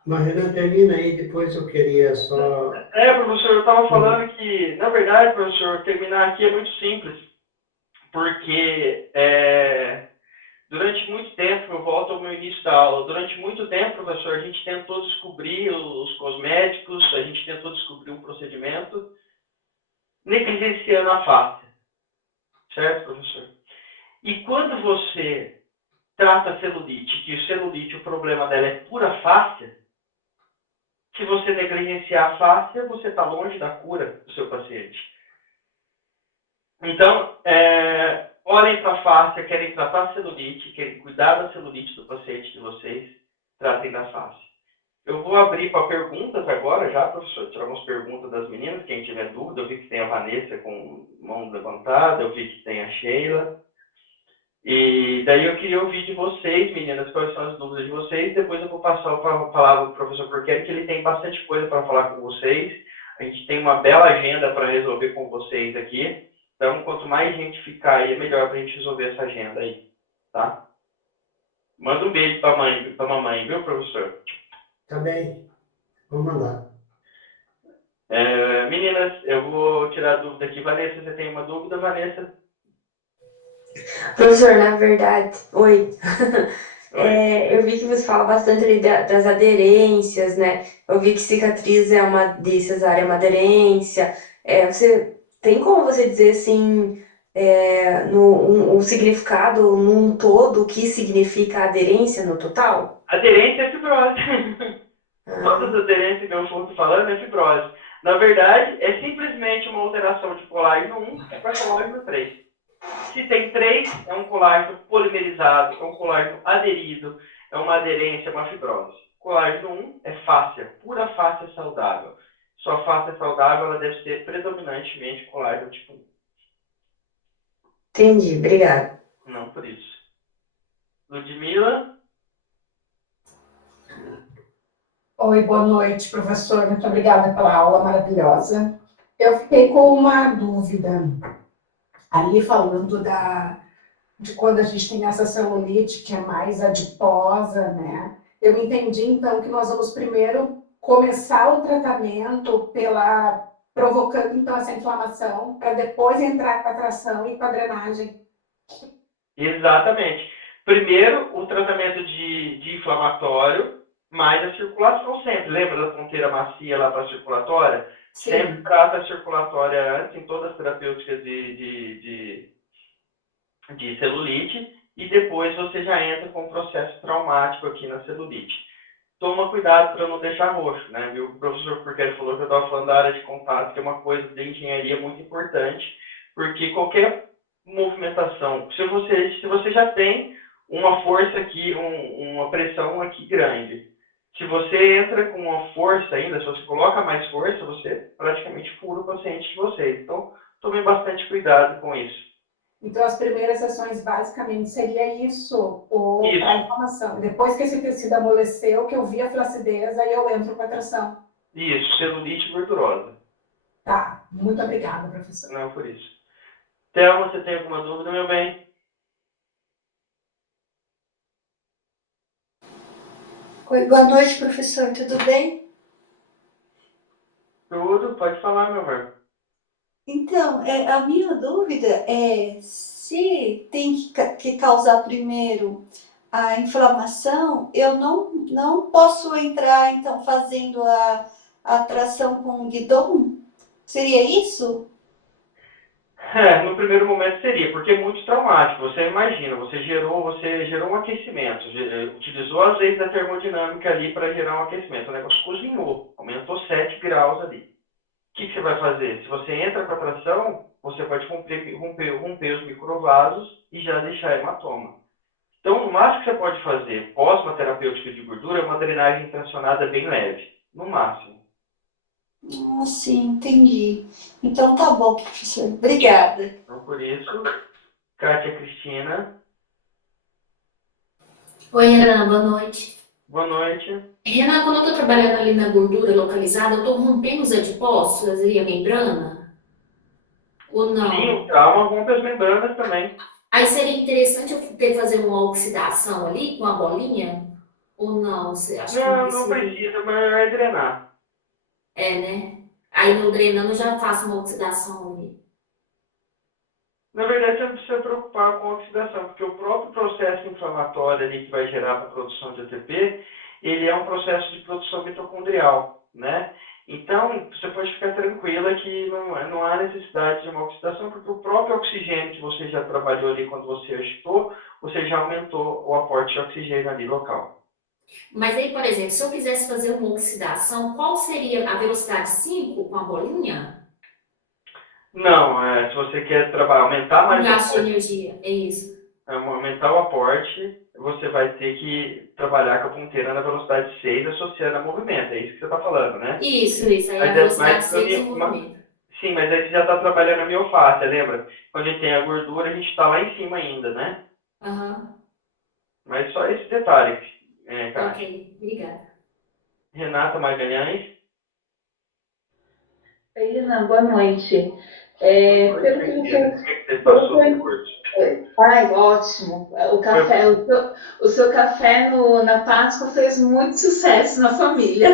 Marina, termina aí, depois eu queria só... Professor, eu estava falando que, na verdade, professor, terminar aqui é muito simples, porque durante muito tempo, eu volto ao meu início da aula, durante muito tempo, professor, a gente tentou descobrir os cosméticos, a gente tentou descobrir um procedimento, negligenciando a face, certo, professor? E quando você trata a celulite, que o problema dela é pura fáscia, se você negligenciar a fáscia, você está longe da cura do seu paciente. Então, olhem para a fáscia, querem tratar a celulite, querem cuidar da celulite do paciente de vocês, tratem da fáscia. Eu vou abrir para perguntas agora já, professor, tirar umas perguntas das meninas, quem tiver dúvida. Eu vi que tem a Vanessa com mão levantada, eu vi que tem a Sheila. E daí eu queria ouvir de vocês, meninas, quais são as dúvidas de vocês. Depois eu vou passar a palavra para o professor Porqueri, que ele tem bastante coisa para falar com vocês. A gente tem uma bela agenda para resolver com vocês aqui. Então, quanto mais gente ficar aí, é melhor para a gente resolver essa agenda aí, tá? Manda um beijo para a mamãe, viu, professor? Tá bem, vamos mandar. Meninas, eu vou tirar a dúvida aqui. Vanessa, você tem uma dúvida, Vanessa? Professor, na verdade, oi. Oi. Eu vi que você fala bastante ali das aderências, né? Eu vi que cicatriz é uma de cesárea, é uma aderência. Você tem como você dizer assim, um significado num todo, o que significa aderência no total? Aderência é fibrose. Todas Ah, as aderências que eu estou falando é fibrose. Na verdade, é simplesmente uma alteração de colágeno 1 para colágeno 3. Se tem 3, é um colágeno polimerizado, é um colágeno aderido, é uma aderência, é uma fibrose. Colágeno 1 é fáscia, pura fáscia saudável. Sua fáscia saudável ela deve ser predominantemente colágeno tipo entendi, obrigada. 1. Não por isso. Ludmila, Oi, boa noite, professor. Muito obrigada pela aula maravilhosa. Eu fiquei com uma dúvida ali falando de quando a gente tem essa celulite que é mais adiposa, né? Eu entendi então que nós vamos primeiro começar o tratamento provocando então essa inflamação, para depois entrar com a tração e com a drenagem. exatamente. Primeiro, o tratamento de inflamatório, mais a circulação sempre. Lembra da ponteira macia lá para a circulatória? Sempre Sim. trata a circulatória antes, em todas as terapêuticas de celulite, e depois você já entra com um processo traumático aqui na celulite. Toma cuidado para não deixar roxo, né? O professor Porqueira falou que eu estava falando da área de contato, que é uma coisa de engenharia muito importante, porque qualquer movimentação, se você já tem uma força aqui, uma pressão aqui grande, se você entra com uma força ainda, se você coloca mais força, você praticamente fura o paciente de vocês. Então, tome bastante cuidado com isso. Então, as primeiras sessões, basicamente, seria isso, ou para Isso, inflamação. Depois que esse tecido amoleceu, que eu vi a flacidez, aí eu entro com a tração. isso, celulite gordurosa. Tá, muito obrigada, professor. Não por isso. Thelma, você tem alguma dúvida, meu bem? Oi, boa noite, professor. Tudo bem? Tudo, pode falar, meu amor. Então, a minha dúvida é se tem que causar primeiro a inflamação, eu não posso entrar, então, fazendo a tração com guidon? Seria isso? No primeiro momento seria, porque é muito traumático. Você imagina, você gerou um aquecimento, utilizou as leis da termodinâmica ali para gerar um aquecimento. O negócio cozinhou, aumentou 7 graus ali. O que você vai fazer? Se você entra com a tração, você pode romper os microvasos e já deixar hematoma. Então, o máximo que você pode fazer pós uma terapêutica de gordura é uma drenagem tracionada bem leve, no máximo. Ah, sim, entendi. Então tá bom, professor. Obrigada. Então, por isso, Kátia Cristina, Oi, Renan, boa noite. boa noite. Renan, quando eu estou trabalhando ali na gordura localizada, eu estou rompendo os adipócitos ali, a membrana? Ou Sim, o não? trauma rompe as membranas também. Aí seria interessante eu fazer uma oxidação ali com a bolinha? Ou não? Você acha que não Não, não precisa? precisa, mas é drenar. É, né? Aí no drenando eu já faço uma oxidação ali. Na verdade, você não precisa se preocupar com a oxidação, porque o próprio processo inflamatório ali que vai gerar a produção de ATP, ele é um processo de produção mitocondrial, né? Então, você pode ficar tranquila que não há necessidade de uma oxidação, porque o próprio oxigênio que você já trabalhou ali quando você agitou, você já aumentou o aporte de oxigênio ali local. Mas aí, por exemplo, se eu quisesse fazer uma oxidação, qual seria a velocidade 5 com a bolinha? Não, se você quer aumentar Um mais o gasto de aporte, energia, é isso. aumentar o aporte, você vai ter que trabalhar com a ponteira na velocidade 6 associando a movimento. É isso que você está falando, né? Isso, aí é a Mas é mais velocidade 6 do movimento. sim, mas aí você já está trabalhando a miofáscia, lembra? Quando a gente tem a gordura, a gente está lá em cima ainda, né? Aham, Mas só esse detalhe, Kátia. ok, obrigada. Renata Magalhães. Oi, Renan, boa noite. Boa noite, Pelo minha que querida. você, Como é que você pelo que passou o curso? ai, ótimo. O Foi, café, o seu café na Páscoa fez muito sucesso na família.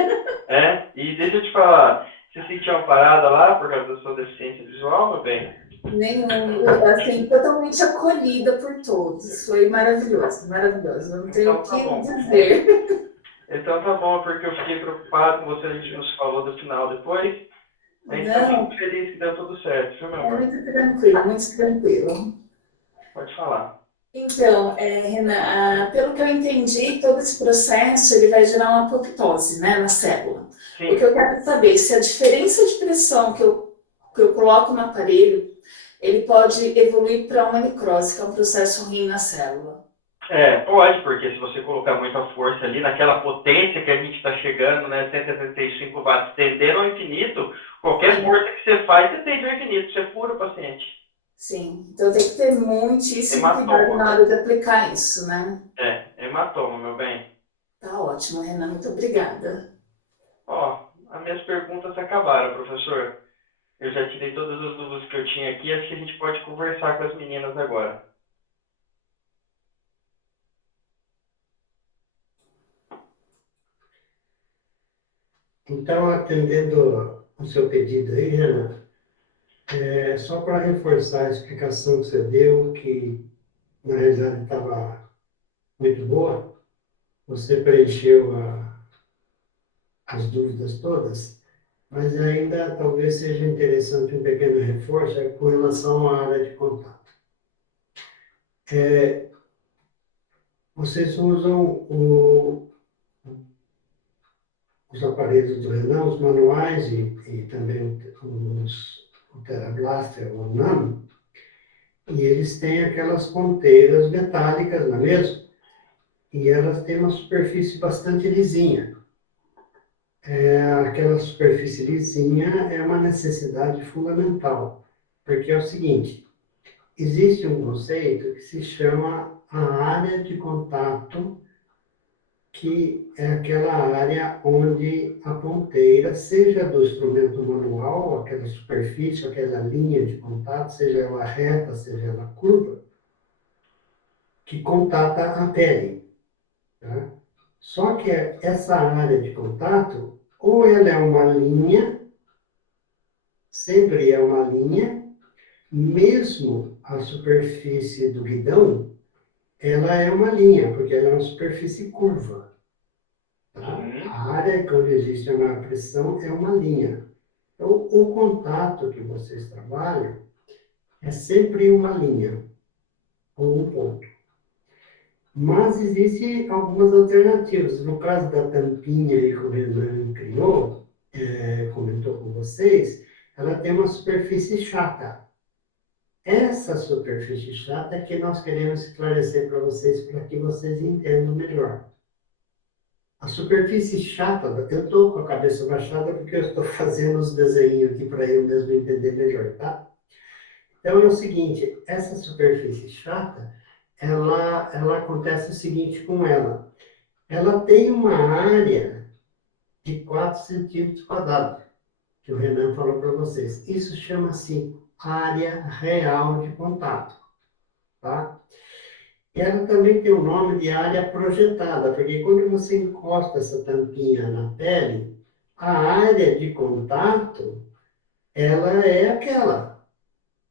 e deixa eu te falar, você sentiu uma parada lá por causa da sua deficiência visual, meu bem? Nenhum, assim, totalmente acolhida por todos. Foi maravilhoso, maravilhoso. Não tenho Então o tá que bom. dizer. Então tá bom, porque eu fiquei preocupado com você, a gente nos falou do final depois. A gente tá Não, muito feliz que deu tudo certo, viu, meu é amor? muito tranquilo, muito tranquilo. Pode falar. Então, Renan, pelo que eu entendi, todo esse processo ele vai gerar uma apoptose, né, na célula. O que Sim, eu quero saber se a diferença de pressão que eu coloco no aparelho, ele pode evoluir para uma necrose, que é um processo ruim na célula. pode, porque se você colocar muita força ali, naquela potência que a gente está chegando, né, 175 watts, tendendo ao infinito, qualquer Sim, força que você faz, você tende ao infinito, você fura o paciente. sim. Então tem que ter muitíssimo cuidado Hematoma. na hora de aplicar isso, né? Hematoma, meu bem. Tá ótimo, Renan, muito obrigada. Ó, as minhas perguntas acabaram, professor. Eu já tirei todas as dúvidas que eu tinha aqui, acho que a gente pode conversar com as meninas agora. Então, atendendo o seu pedido aí, Renan, só para reforçar a explicação que você deu, que na realidade estava muito boa, você preencheu as dúvidas todas, mas ainda talvez seja interessante um pequeno reforço com relação à área de contato. Vocês usam os aparelhos do Renan, os manuais e também o TeraBlaster, o Nano, e eles têm aquelas ponteiras metálicas, não é mesmo? E elas têm uma superfície bastante lisinha. Aquela superfície lisinha é uma necessidade fundamental, porque é o seguinte, existe um conceito que se chama a área de contato, que é aquela área onde a ponteira, seja do instrumento manual, aquela superfície, aquela linha de contato, seja ela reta, seja ela curva, que contata a pele. Tá? Só que essa área de contato, ou ela é uma linha, sempre é uma linha, mesmo a superfície do guidão, ela é uma linha, porque ela é uma superfície curva. Tá? Uhum. A área onde existe a maior pressão é uma linha. Então, o contato que vocês trabalham é sempre uma linha, ou um ponto. Mas existem algumas alternativas. No caso da tampinha que o Renan criou, comentou com vocês, ela tem uma superfície chata. Essa superfície chata é que nós queremos esclarecer para que vocês entendam melhor. A superfície chata, eu estou com a cabeça baixada porque eu estou fazendo os desenhos aqui para eu mesmo entender melhor, tá? Então é o seguinte, essa superfície chata, ela acontece o seguinte com ela. Ela tem uma área de 4 centímetros quadrados, que o Renan falou para vocês. Isso chama-se área real de contato, tá? Ela também tem o nome de área projetada, porque quando você encosta essa tampinha na pele, a área de contato, ela é aquela,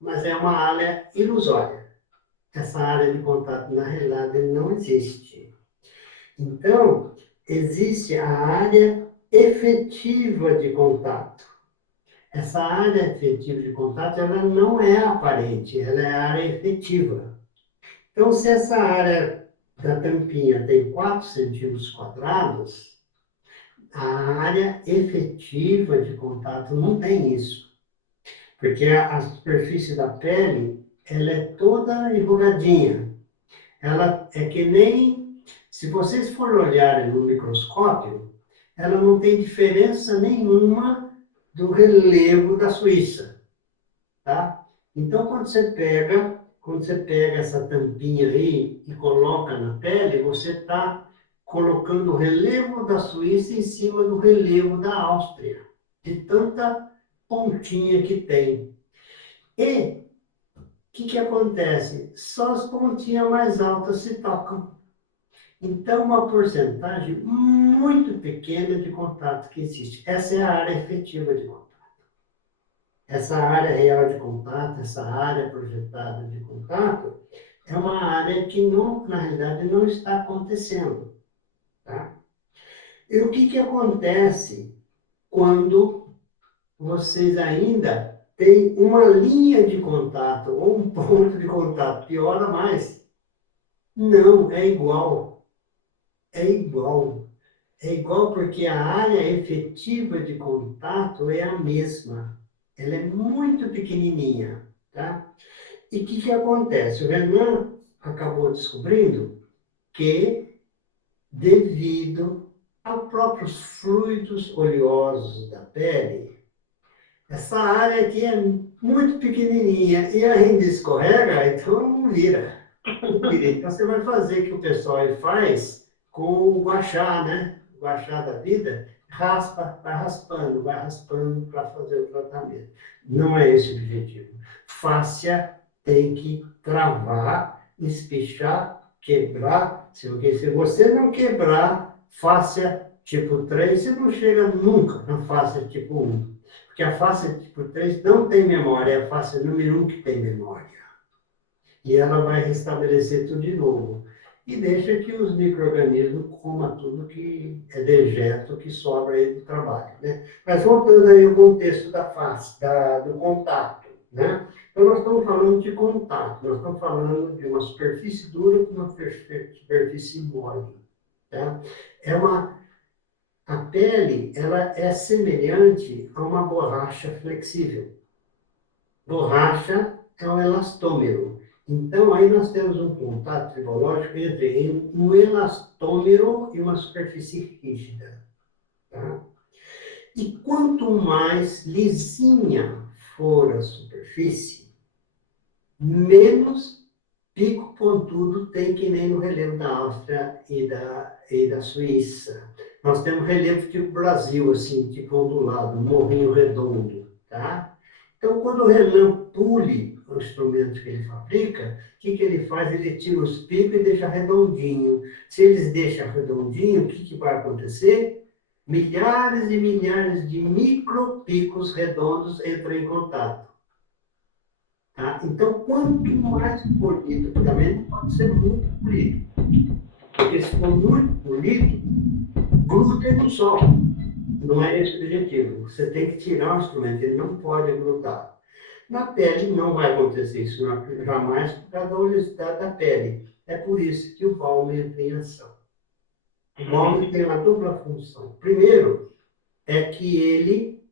mas é uma área ilusória. Essa área de contato, na realidade, não existe. Então, existe a área efetiva de contato. Essa área efetiva de contato, ela não é aparente, ela é a área efetiva. Então, se essa área da tampinha tem 4 centímetros quadrados, a área efetiva de contato não tem isso. Porque a superfície da pele, ela é toda enrugadinha. Ela é que nem, se vocês forem olharem no microscópio, ela não tem diferença nenhuma do relevo da Suíça, tá? Então, quando você pega essa tampinha aí e coloca na pele, você está colocando o relevo da Suíça em cima do relevo da Áustria, de tanta pontinha que tem. E o que acontece? Só as pontinhas mais altas se tocam. Então, uma porcentagem muito pequena de contato que existe. Essa é a área efetiva de contato. Essa área real de contato, essa área projetada de contato, é uma área que, não, na realidade, não está acontecendo. Tá? E o que acontece quando vocês ainda têm uma linha de contato ou um ponto de contato? Piora mais. Não, é igual. É igual. É igual porque a área efetiva de contato é a mesma. Ela é muito pequenininha, tá? E o que acontece? O Renan acabou descobrindo que, devido aos próprios fluidos oleosos da pele, essa área aqui é muito pequenininha e ainda escorrega, então não vira. Não vira. Então você vai fazer o que o pessoal aí faz com o guachá, né? O guachá da vida, raspa, vai raspando para fazer o tratamento. Não é esse o objetivo. Fáscia tem que travar, espichar, quebrar. Se você não quebrar fáscia tipo 3, você não chega nunca na fáscia tipo 1. Porque a fáscia tipo 3 não tem memória, é a fáscia número 1 que tem memória. E ela vai restabelecer tudo de novo. E deixa que os micro-organismos comam tudo que é dejeto que sobra aí do trabalho, né? Mas voltando aí ao contexto da face, do contato, né? Então, nós estamos falando de contato, nós estamos falando de uma superfície dura com uma superfície mole, tá? A pele, ela é semelhante a uma borracha flexível. Borracha é um elastômero. Então, aí nós temos um contato tribológico entre um elastômero e uma superfície rígida. Tá? E quanto mais lisinha for a superfície, menos pico pontudo tem, que nem no relevo da Áustria e da Suíça. Nós temos relevo tipo Brasil, assim, tipo ondulado, um morrinho redondo, tá? Então, quando o Renan pule o instrumento que ele fabrica, o que ele faz? Ele tira os picos e deixa redondinho. Se eles deixam redondinho, o que vai acontecer? Milhares e milhares de micropicos redondos entram em contato. Tá? Então, quanto mais polido, também não pode ser muito polido. Porque se for muito polido, gruda e não sobe. Não é esse o objetivo. Você tem que tirar o instrumento, ele não pode grudar. Na pele não vai acontecer isso jamais por causa da oleosidade da pele. É por isso que o balme entra em ação. O balme tem uma dupla função. Primeiro, é que ele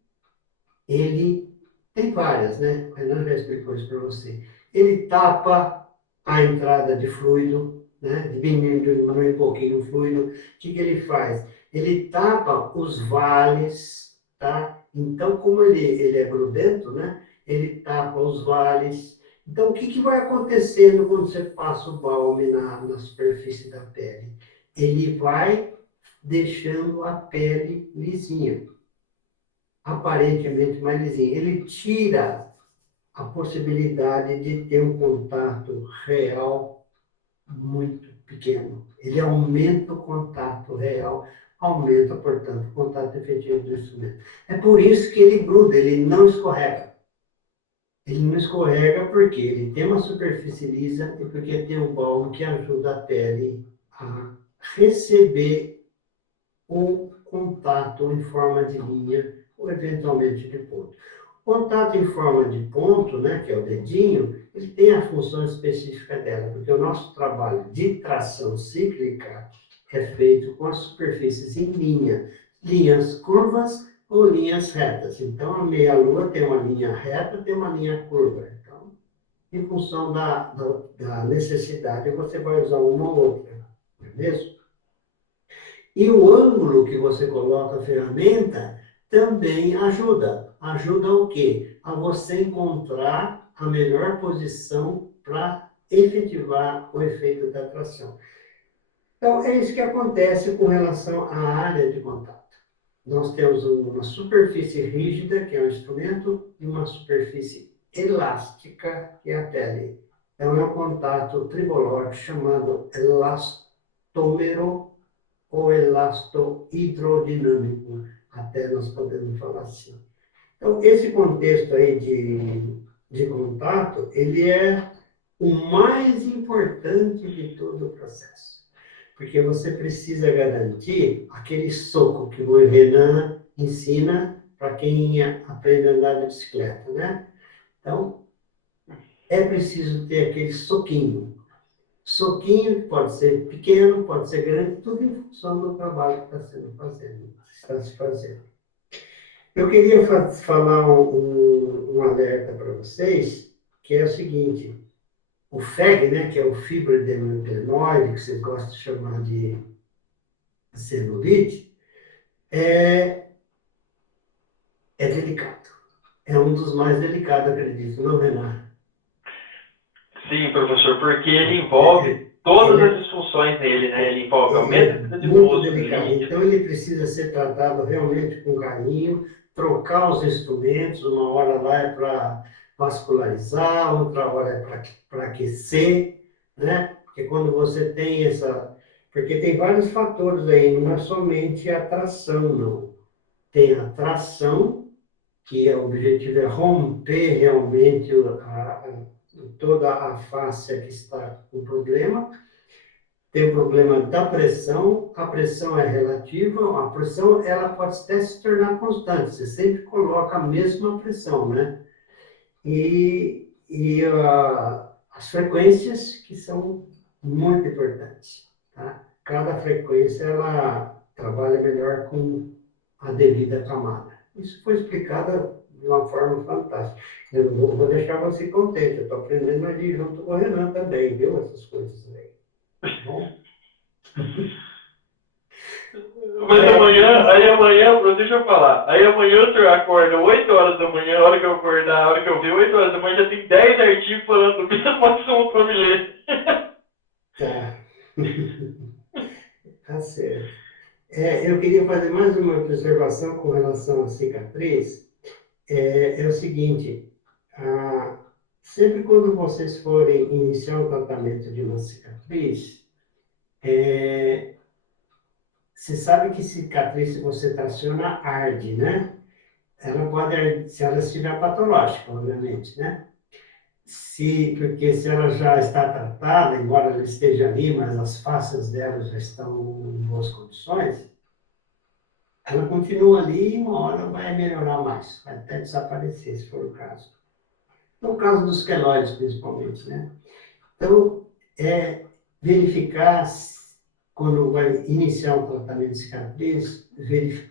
tem várias, né? O Renan já explicou isso para você. Ele tapa a entrada de fluido, né? Diminui um pouquinho o fluido. O que ele faz? Ele tapa os vales, tá? Então, como ele é grudento, né? Ele tapa os vales. Então, o que vai acontecendo quando você passa o balme na superfície da pele? Ele vai deixando a pele lisinha, aparentemente mais lisinha. Ele tira a possibilidade de ter um contato real muito pequeno. Ele aumenta o contato real, aumenta, portanto, o contato efetivo do instrumento. É por isso que ele gruda, ele não escorrega. Ele não escorrega porque ele tem uma superfície lisa e porque tem um balme que ajuda a pele a receber o contato em forma de linha ou eventualmente de ponto. O contato em forma de ponto, né, que é o dedinho, ele tem a função específica dela, porque o nosso trabalho de tração cíclica é feito com as superfícies em linha, linhas curvas ou linhas retas. Então, a meia-lua tem uma linha reta, tem uma linha curva. Então, em função da necessidade, você vai usar uma ou outra, não é mesmo? E o ângulo que você coloca a ferramenta também ajuda. Ajuda o quê? A você encontrar a melhor posição para efetivar o efeito da tração. Então, é isso que acontece com relação à área de contato. Nós temos uma superfície rígida, que é o instrumento, e uma superfície elástica, que é a pele. Então, é um contato tribológico chamado elastômero ou elastohidrodinâmico, até nós podemos falar assim. Então, esse contexto aí de contato, ele é o mais importante de todo o processo. Porque você precisa garantir aquele soco que o Renan ensina para quem aprende a andar de bicicleta, né? Então, é preciso ter aquele soquinho. Soquinho pode ser pequeno, pode ser grande, tudo em função do trabalho que está se fazendo. Eu queria falar um alerta para vocês, que é o seguinte: o FEG, né, que é o fibroadeninoide, que vocês gostam de chamar de celulite, é delicado. É um dos mais delicados, acredito, não, Renan? Sim, professor, porque ele envolve todas as disfunções nele, né? Ele envolve aumento de Muito músculo, delicado. líquido. Então, ele precisa ser tratado realmente com carinho, trocar os instrumentos, uma hora lá é para vascularizar, outra hora é para aquecer, né? Porque quando você tem essa... Porque tem vários fatores aí, não é somente a tração, não. Tem a tração, que o objetivo é romper realmente toda a face que está com problema. Tem o problema da pressão, a pressão é relativa, a pressão ela pode até se tornar constante, você sempre coloca a mesma pressão, né? As frequências que são muito importantes, tá? Cada frequência ela trabalha melhor com a devida camada. Isso foi explicado de uma forma fantástica. Eu vou deixar você contente, eu estou aprendendo ali junto com o Renan também, viu? Essas coisas aí. Tá bom? Mas amanhã, deixa eu falar. Aí amanhã o senhor acorda 8 horas da manhã, a hora que eu acordar, a hora que eu ver 8 horas da manhã, já tem 10 artigos falando do mesmo assunto para me ler. Tá. Tá certo. Eu queria fazer mais uma observação com relação à cicatriz. É o seguinte, sempre quando vocês forem iniciar o tratamento de uma cicatriz, você sabe que cicatriz, se você traciona, arde, né? Ela pode arder, se ela estiver patológica, obviamente, né? Porque se ela já está tratada, embora ela esteja ali, mas as faces dela já estão em boas condições, ela continua ali e uma hora vai melhorar mais, vai até desaparecer, se for o caso. No caso dos queloides, principalmente, né? Então, verificar, quando vai iniciar o tratamento de cicatriz,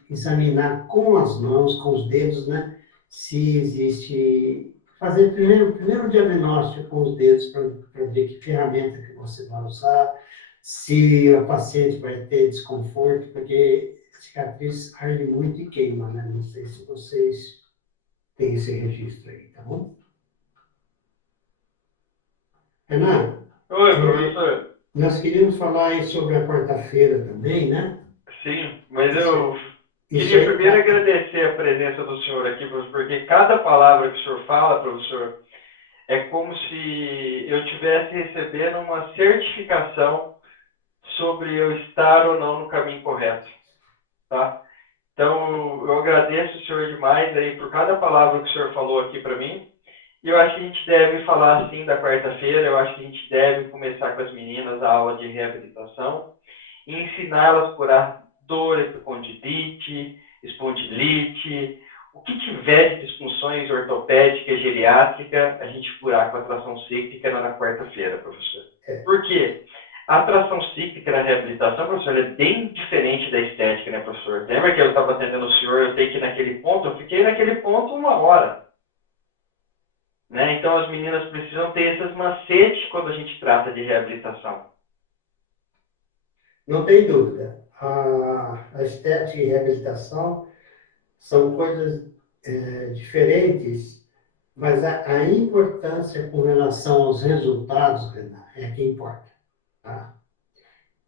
examinar com as mãos, com os dedos, né? Se existe... Fazer primeiro diagnóstico com os dedos para ver que ferramenta que você vai usar, se a paciente vai ter desconforto, porque cicatriz arde muito e queima, né? Não sei se vocês têm esse registro aí, tá bom? Renan? Oi, professor. Nós queríamos falar aí sobre a quarta-feira também, né? Sim, mas eu Isso queria aí, primeiro agradecer a presença do senhor aqui, professor, porque cada palavra que o senhor fala, professor, é como se eu estivesse recebendo uma certificação sobre eu estar ou não no caminho correto, tá? Então, eu agradeço o senhor demais aí por cada palavra que o senhor falou aqui para mim. E eu acho que a gente deve falar assim da quarta-feira, eu acho que a gente deve começar com as meninas a aula de reabilitação e ensiná-las a curar dor, epicondilite, espondilite, o que tiver de disfunções ortopédicas, geriátricas, a gente curar com a tração cíclica na quarta-feira, professor. Por quê? A tração cíclica na reabilitação, professor, ela é bem diferente da estética, né, professor? Lembra que eu estava atendendo o senhor, eu tenho que ir naquele ponto? Eu fiquei naquele ponto 1 hora. Né? Então, as meninas precisam ter esses macetes quando a gente trata de reabilitação. Não tem dúvida. A estética e reabilitação são coisas diferentes, mas a importância com relação aos resultados, Renan, é que importa. Tá?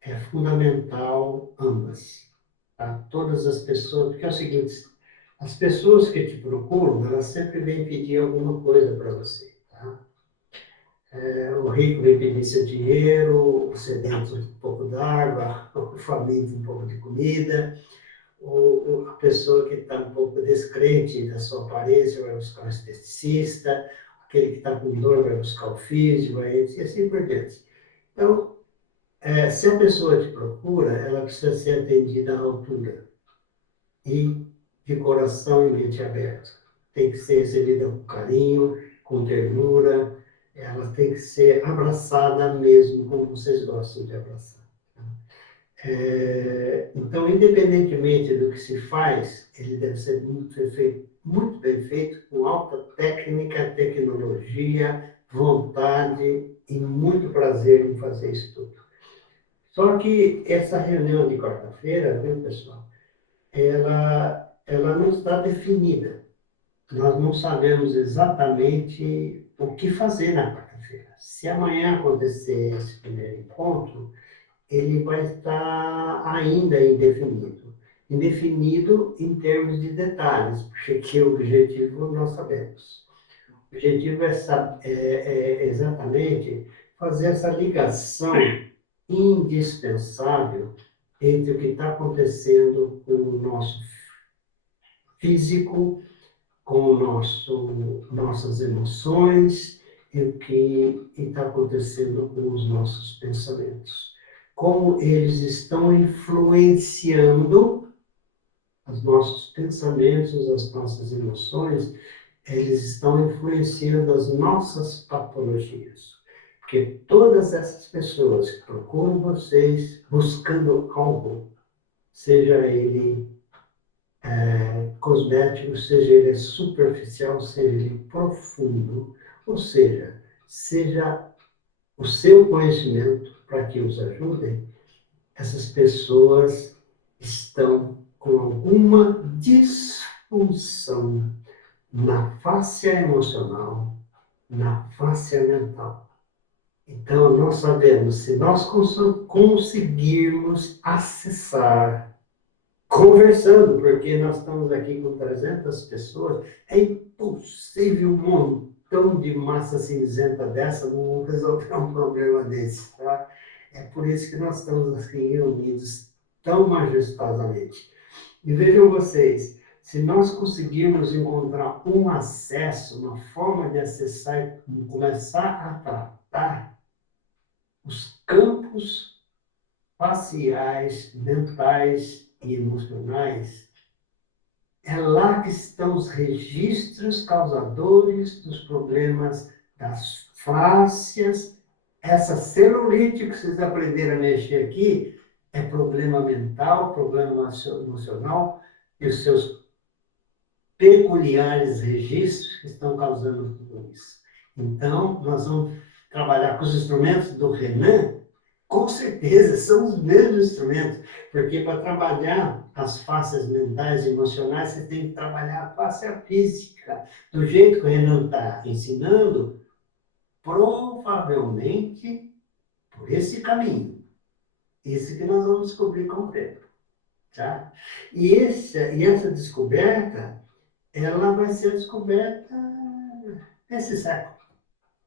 É fundamental ambas. Tá? Todas as pessoas, porque é o seguinte, as pessoas que te procuram, elas sempre vêm pedir alguma coisa para você. Tá? O rico vem pedir seu dinheiro, o sedento um pouco d'água, o faminto um pouco de comida, A pessoa que está um pouco descrente da sua aparência vai buscar um esteticista, aquele que está com dor vai buscar o físico, e assim por diante. Então, se a pessoa te procura, ela precisa ser atendida à altura e de coração e mente aberto. Tem que ser recebida com carinho, com ternura, ela tem que ser abraçada mesmo como vocês gostam de abraçar. Então, independentemente do que se faz, ele deve ser muito bem feito, com alta técnica, tecnologia, vontade e muito prazer em fazer isso tudo. Só que essa reunião de quarta-feira, viu, pessoal, ela não está definida. Nós não sabemos exatamente o que fazer na quarta-feira. Se amanhã acontecer esse primeiro encontro, ele vai estar ainda indefinido. Indefinido em termos de detalhes, porque o objetivo nós sabemos. O objetivo é exatamente fazer essa ligação indispensável entre o que está acontecendo com o nosso físico, com nossas emoções e o que está acontecendo com os nossos pensamentos. Como eles estão influenciando os nossos pensamentos, as nossas emoções, eles estão influenciando as nossas patologias. Porque todas essas pessoas que procuram vocês buscando algo, seja ele cosmético, seja ele superficial, seja ele profundo, ou seja o seu conhecimento para que os ajudem, essas pessoas estão com alguma disfunção na face emocional, na face mental. Então, nós sabemos, se nós conseguirmos acessar, conversando, porque nós estamos aqui com 300 pessoas, é impossível um montão de massa cinzenta dessa não resolver um problema desse, tá? É por isso que nós estamos aqui reunidos tão majestosamente. E vejam vocês, se nós conseguirmos encontrar um acesso, uma forma de acessar e começar a tratar os campos faciais, mentais e emocionais, é lá que estão os registros causadores dos problemas das fáscias. Essa celulite que vocês aprenderam a mexer aqui é problema mental, problema emocional e os seus peculiares registros que estão causando tudo isso. Então, nós vamos trabalhar com os instrumentos do Renan. Com certeza, são os mesmos instrumentos, porque para trabalhar as faces mentais e emocionais, você tem que trabalhar a face física. Do jeito que o Renan está ensinando, provavelmente por esse caminho. Esse que nós vamos descobrir com o tempo. Tá? E essa descoberta, ela vai ser descoberta nesse século.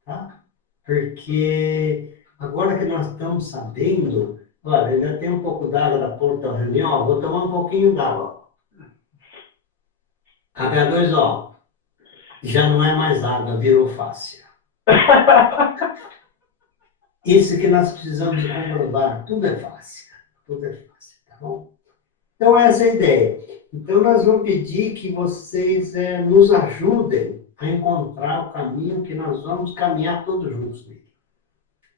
Tá? Porque agora que nós estamos sabendo, olha, ainda tem um pouco d'água da ponta da reunião, vou tomar um pouquinho d'água. H2O, já não é mais água, virou fáscia. Isso que nós precisamos comprovar, tudo é fáscia, tá bom? Então, essa é a ideia. Então, nós vamos pedir que vocês nos ajudem a encontrar o caminho que nós vamos caminhar todos juntos nele.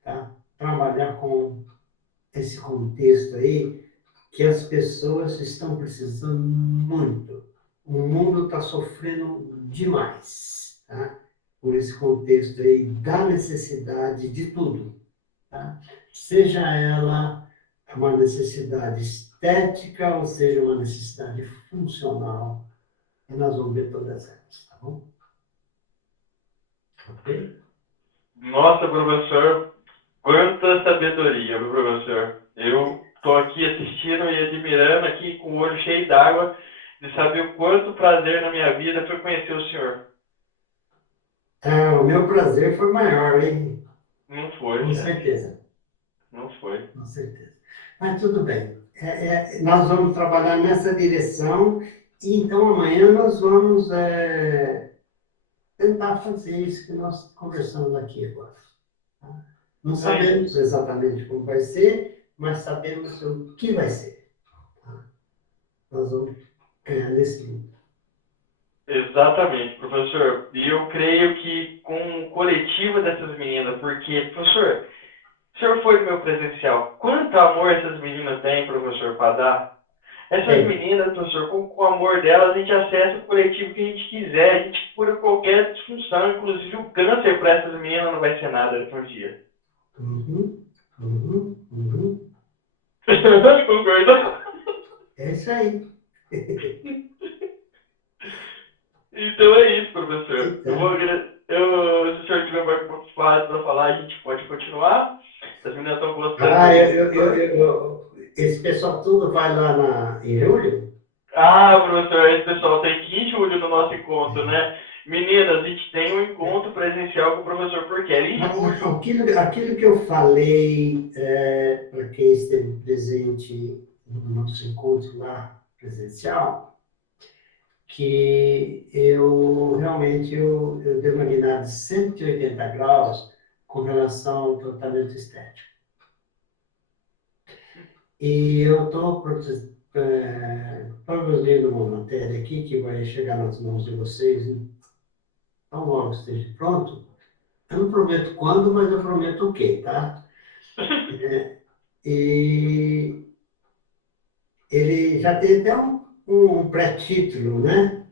Tá? Trabalhar com esse contexto aí, que as pessoas estão precisando muito. O mundo está sofrendo demais, tá? Por esse contexto aí da necessidade de tudo. Tá? Seja ela uma necessidade estética, ou seja uma necessidade funcional, e nós vamos ver todas elas, tá bom? Ok? Nossa, professor, quanta sabedoria, meu professor. Eu estou aqui assistindo e admirando aqui com o olho cheio d'água de saber o quanto prazer na minha vida foi conhecer o senhor. O meu prazer foi maior, hein? Não foi, Com gente. certeza. Não foi. Com certeza. Mas tudo bem. nós vamos trabalhar nessa direção, e então amanhã nós vamos tentar fazer isso que nós conversamos aqui agora. Tá? Não sabemos exatamente como vai ser, mas sabemos o que vai ser. Tá? Nós vamos ganhar nesse mundo. Exatamente, professor. E eu creio que com o coletivo dessas meninas, porque, professor, o senhor foi no meu presencial, quanto amor essas meninas têm, professor, para dar? Essas meninas, professor, com o amor delas, a gente acessa o coletivo que a gente quiser, a gente cura qualquer disfunção, inclusive o câncer para essas meninas não vai ser nada daqui a um dia. Concordou? É isso aí. Então é isso, professor. Então. Se o senhor tiver mais fácil para falar, a gente pode continuar. As meninas estão gostando. Esse pessoal tudo vai lá em julho? Ah, professor, esse pessoal tem que ir em julho no nosso encontro, né? Meninas, a gente tem um encontro presencial com o professor Porquera em julho. Aquilo que eu falei para quem esteve presente no nosso encontro lá presencial, que eu realmente dei uma guinada de 180 graus com relação ao tratamento estético. E eu estou produzindo uma matéria aqui que vai chegar nas mãos de vocês, tão logo esteja pronto. Eu não prometo quando, mas eu prometo o quê, tá? E ele já tem até um pré-título, né?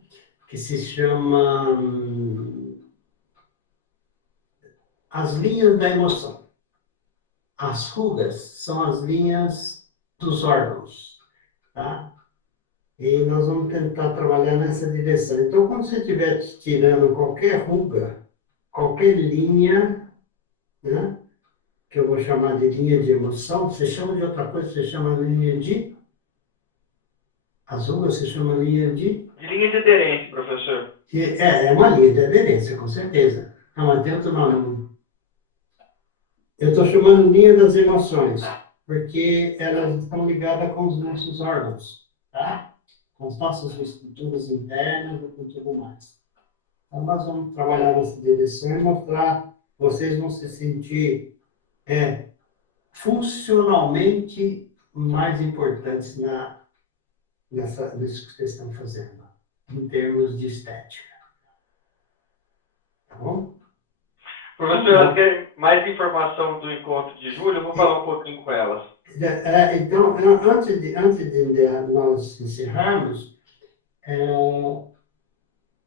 Que se chama As Linhas da Emoção. As rugas são as linhas dos órgãos, tá? E nós vamos tentar trabalhar nessa direção. Então, quando você estiver tirando qualquer ruga, qualquer linha, né? Que eu vou chamar de linha de emoção, você chama de outra coisa, você chama de linha de... As rugas você chama linha de... De linha de aderência, professor. É uma linha de aderência, com certeza. Não, mas tem outro nome. Eu estou chamando linha das emoções, porque elas estão ligadas com os nossos órgãos, tá? Com as nossas estruturas internas e com tudo mais. Então, nós vamos trabalhar nessa direção e mostrar, vocês vão se sentir funcionalmente mais importantes nisso que vocês estão fazendo, em termos de estética. Tá bom? Professor, elas querem mais informação do encontro de julho, eu vou falar um pouquinho com elas. Então, antes de nós encerrarmos, eu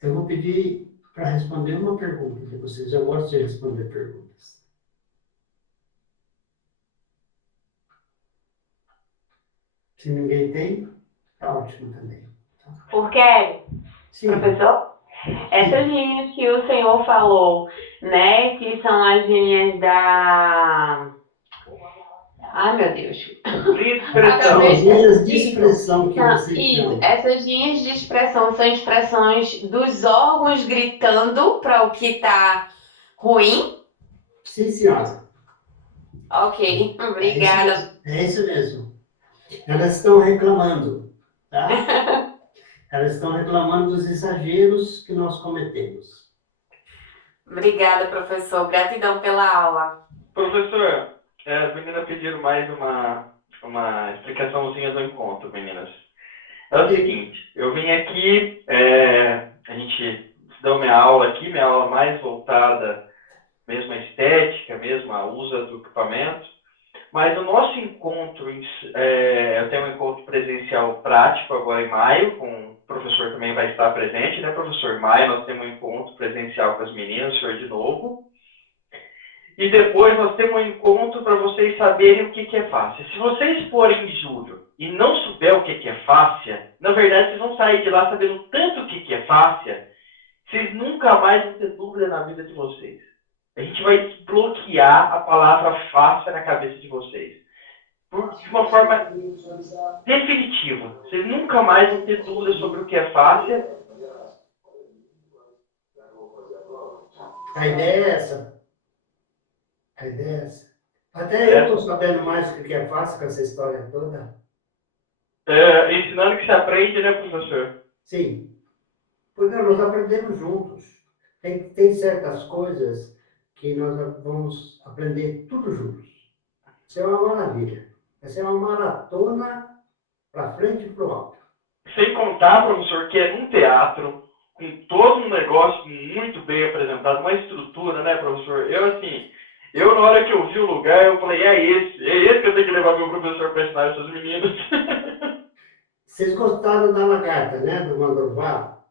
vou pedir para responder uma pergunta de vocês. Eu gosto de responder perguntas. Se ninguém tem, tá ótimo também. Porquê, Sim. professor? Essas linhas que o senhor falou, né, que são as linhas da... Ai, meu Deus. Linha de expressão. São as linhas de expressão que você Isso, tem. essas linhas de expressão são expressões dos órgãos gritando para o que está ruim? Sim, senhora. Ok, obrigada. É isso mesmo. Elas estão reclamando, tá? Elas estão reclamando dos exageros que nós cometemos. Obrigada, professor. Gratidão pela aula. Professor, as meninas pediram mais uma explicaçãozinha do encontro, meninas. É o seguinte, eu vim aqui, a gente deu minha aula aqui, minha aula mais voltada mesmo à estética, mesmo à uso do equipamento, mas o nosso encontro, eu tenho um encontro presencial prático agora em maio, com o professor também vai estar presente, né, professor? Em maio nós temos um encontro presencial com as meninas, o senhor de novo. E depois nós temos um encontro para vocês saberem o que é fáscia. Se vocês forem em julho e não souber o que é fáscia, na verdade vocês vão sair de lá sabendo tanto o que é fáscia, vocês nunca mais vão ter dúvida na vida de vocês. A gente vai desbloquear a palavra fáscia na cabeça de vocês. De uma forma definitiva. Vocês nunca mais vão ter dúvida sobre o que é fáscia. A ideia é essa. A ideia é essa. Até eu estou sabendo mais do que é fácil com essa história toda. Ensinando que se aprende, né, professor? Sim, porque nós aprendemos juntos. Tem certas coisas que nós vamos aprender tudo juntos. Isso é uma maravilha. Essa é uma maratona para frente e para o alto. Sem contar, professor, que é num teatro, com todo um negócio muito bem apresentado, uma estrutura, né, professor? Eu na hora que eu vi o lugar, eu falei, é esse que eu tenho que levar meu professor para ensinar essas meninas. Vocês gostaram da lagarta, né? Do mandrová,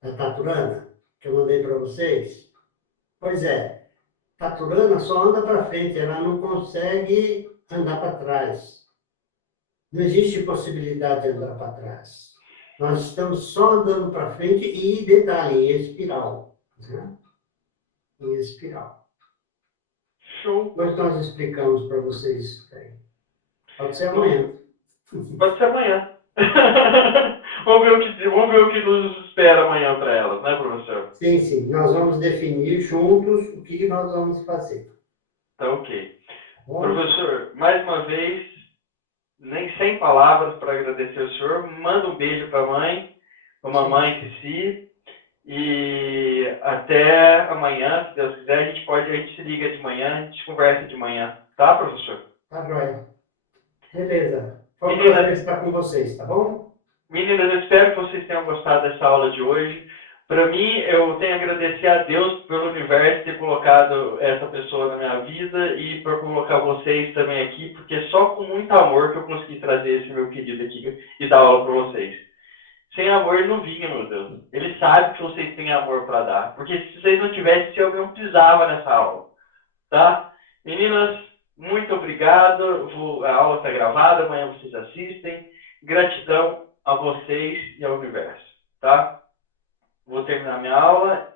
da taturana, que eu mandei para vocês? Pois é, taturana só anda para frente, ela não consegue andar para trás. Não existe possibilidade de andar para trás. Nós estamos só andando para frente e, detalhe, em espiral. Né? Em espiral. Show. Depois nós explicamos para vocês isso aí. Pode ser amanhã. Pode ser amanhã. Vamos ver o que nos espera amanhã para elas, né, professor? Sim, sim. Nós vamos definir juntos o que nós vamos fazer. Tá ok. Bom? Professor, mais uma vez, nem sem palavras para agradecer ao senhor. Manda um beijo para a mãe, para a mamãe Cici. E até amanhã, se Deus quiser, a gente se liga de manhã, a gente conversa de manhã. Tá, professor? Tá joia. Beleza. Foi um Meninas- prazer estar com vocês, tá bom? Meninas, eu espero que vocês tenham gostado dessa aula de hoje. Para mim, eu tenho a agradecer a Deus pelo universo ter colocado essa pessoa na minha vida e por colocar vocês também aqui, porque é só com muito amor que eu consegui trazer esse meu querido aqui e dar aula para vocês. Sem amor ele não vinha, meu Deus. Ele sabe que vocês têm amor para dar, porque se vocês não tivessem, eu não pisava nessa aula, tá? Meninas, muito obrigado. A aula está gravada, amanhã vocês assistem. Gratidão a vocês e ao universo, tá? Vou terminar minha aula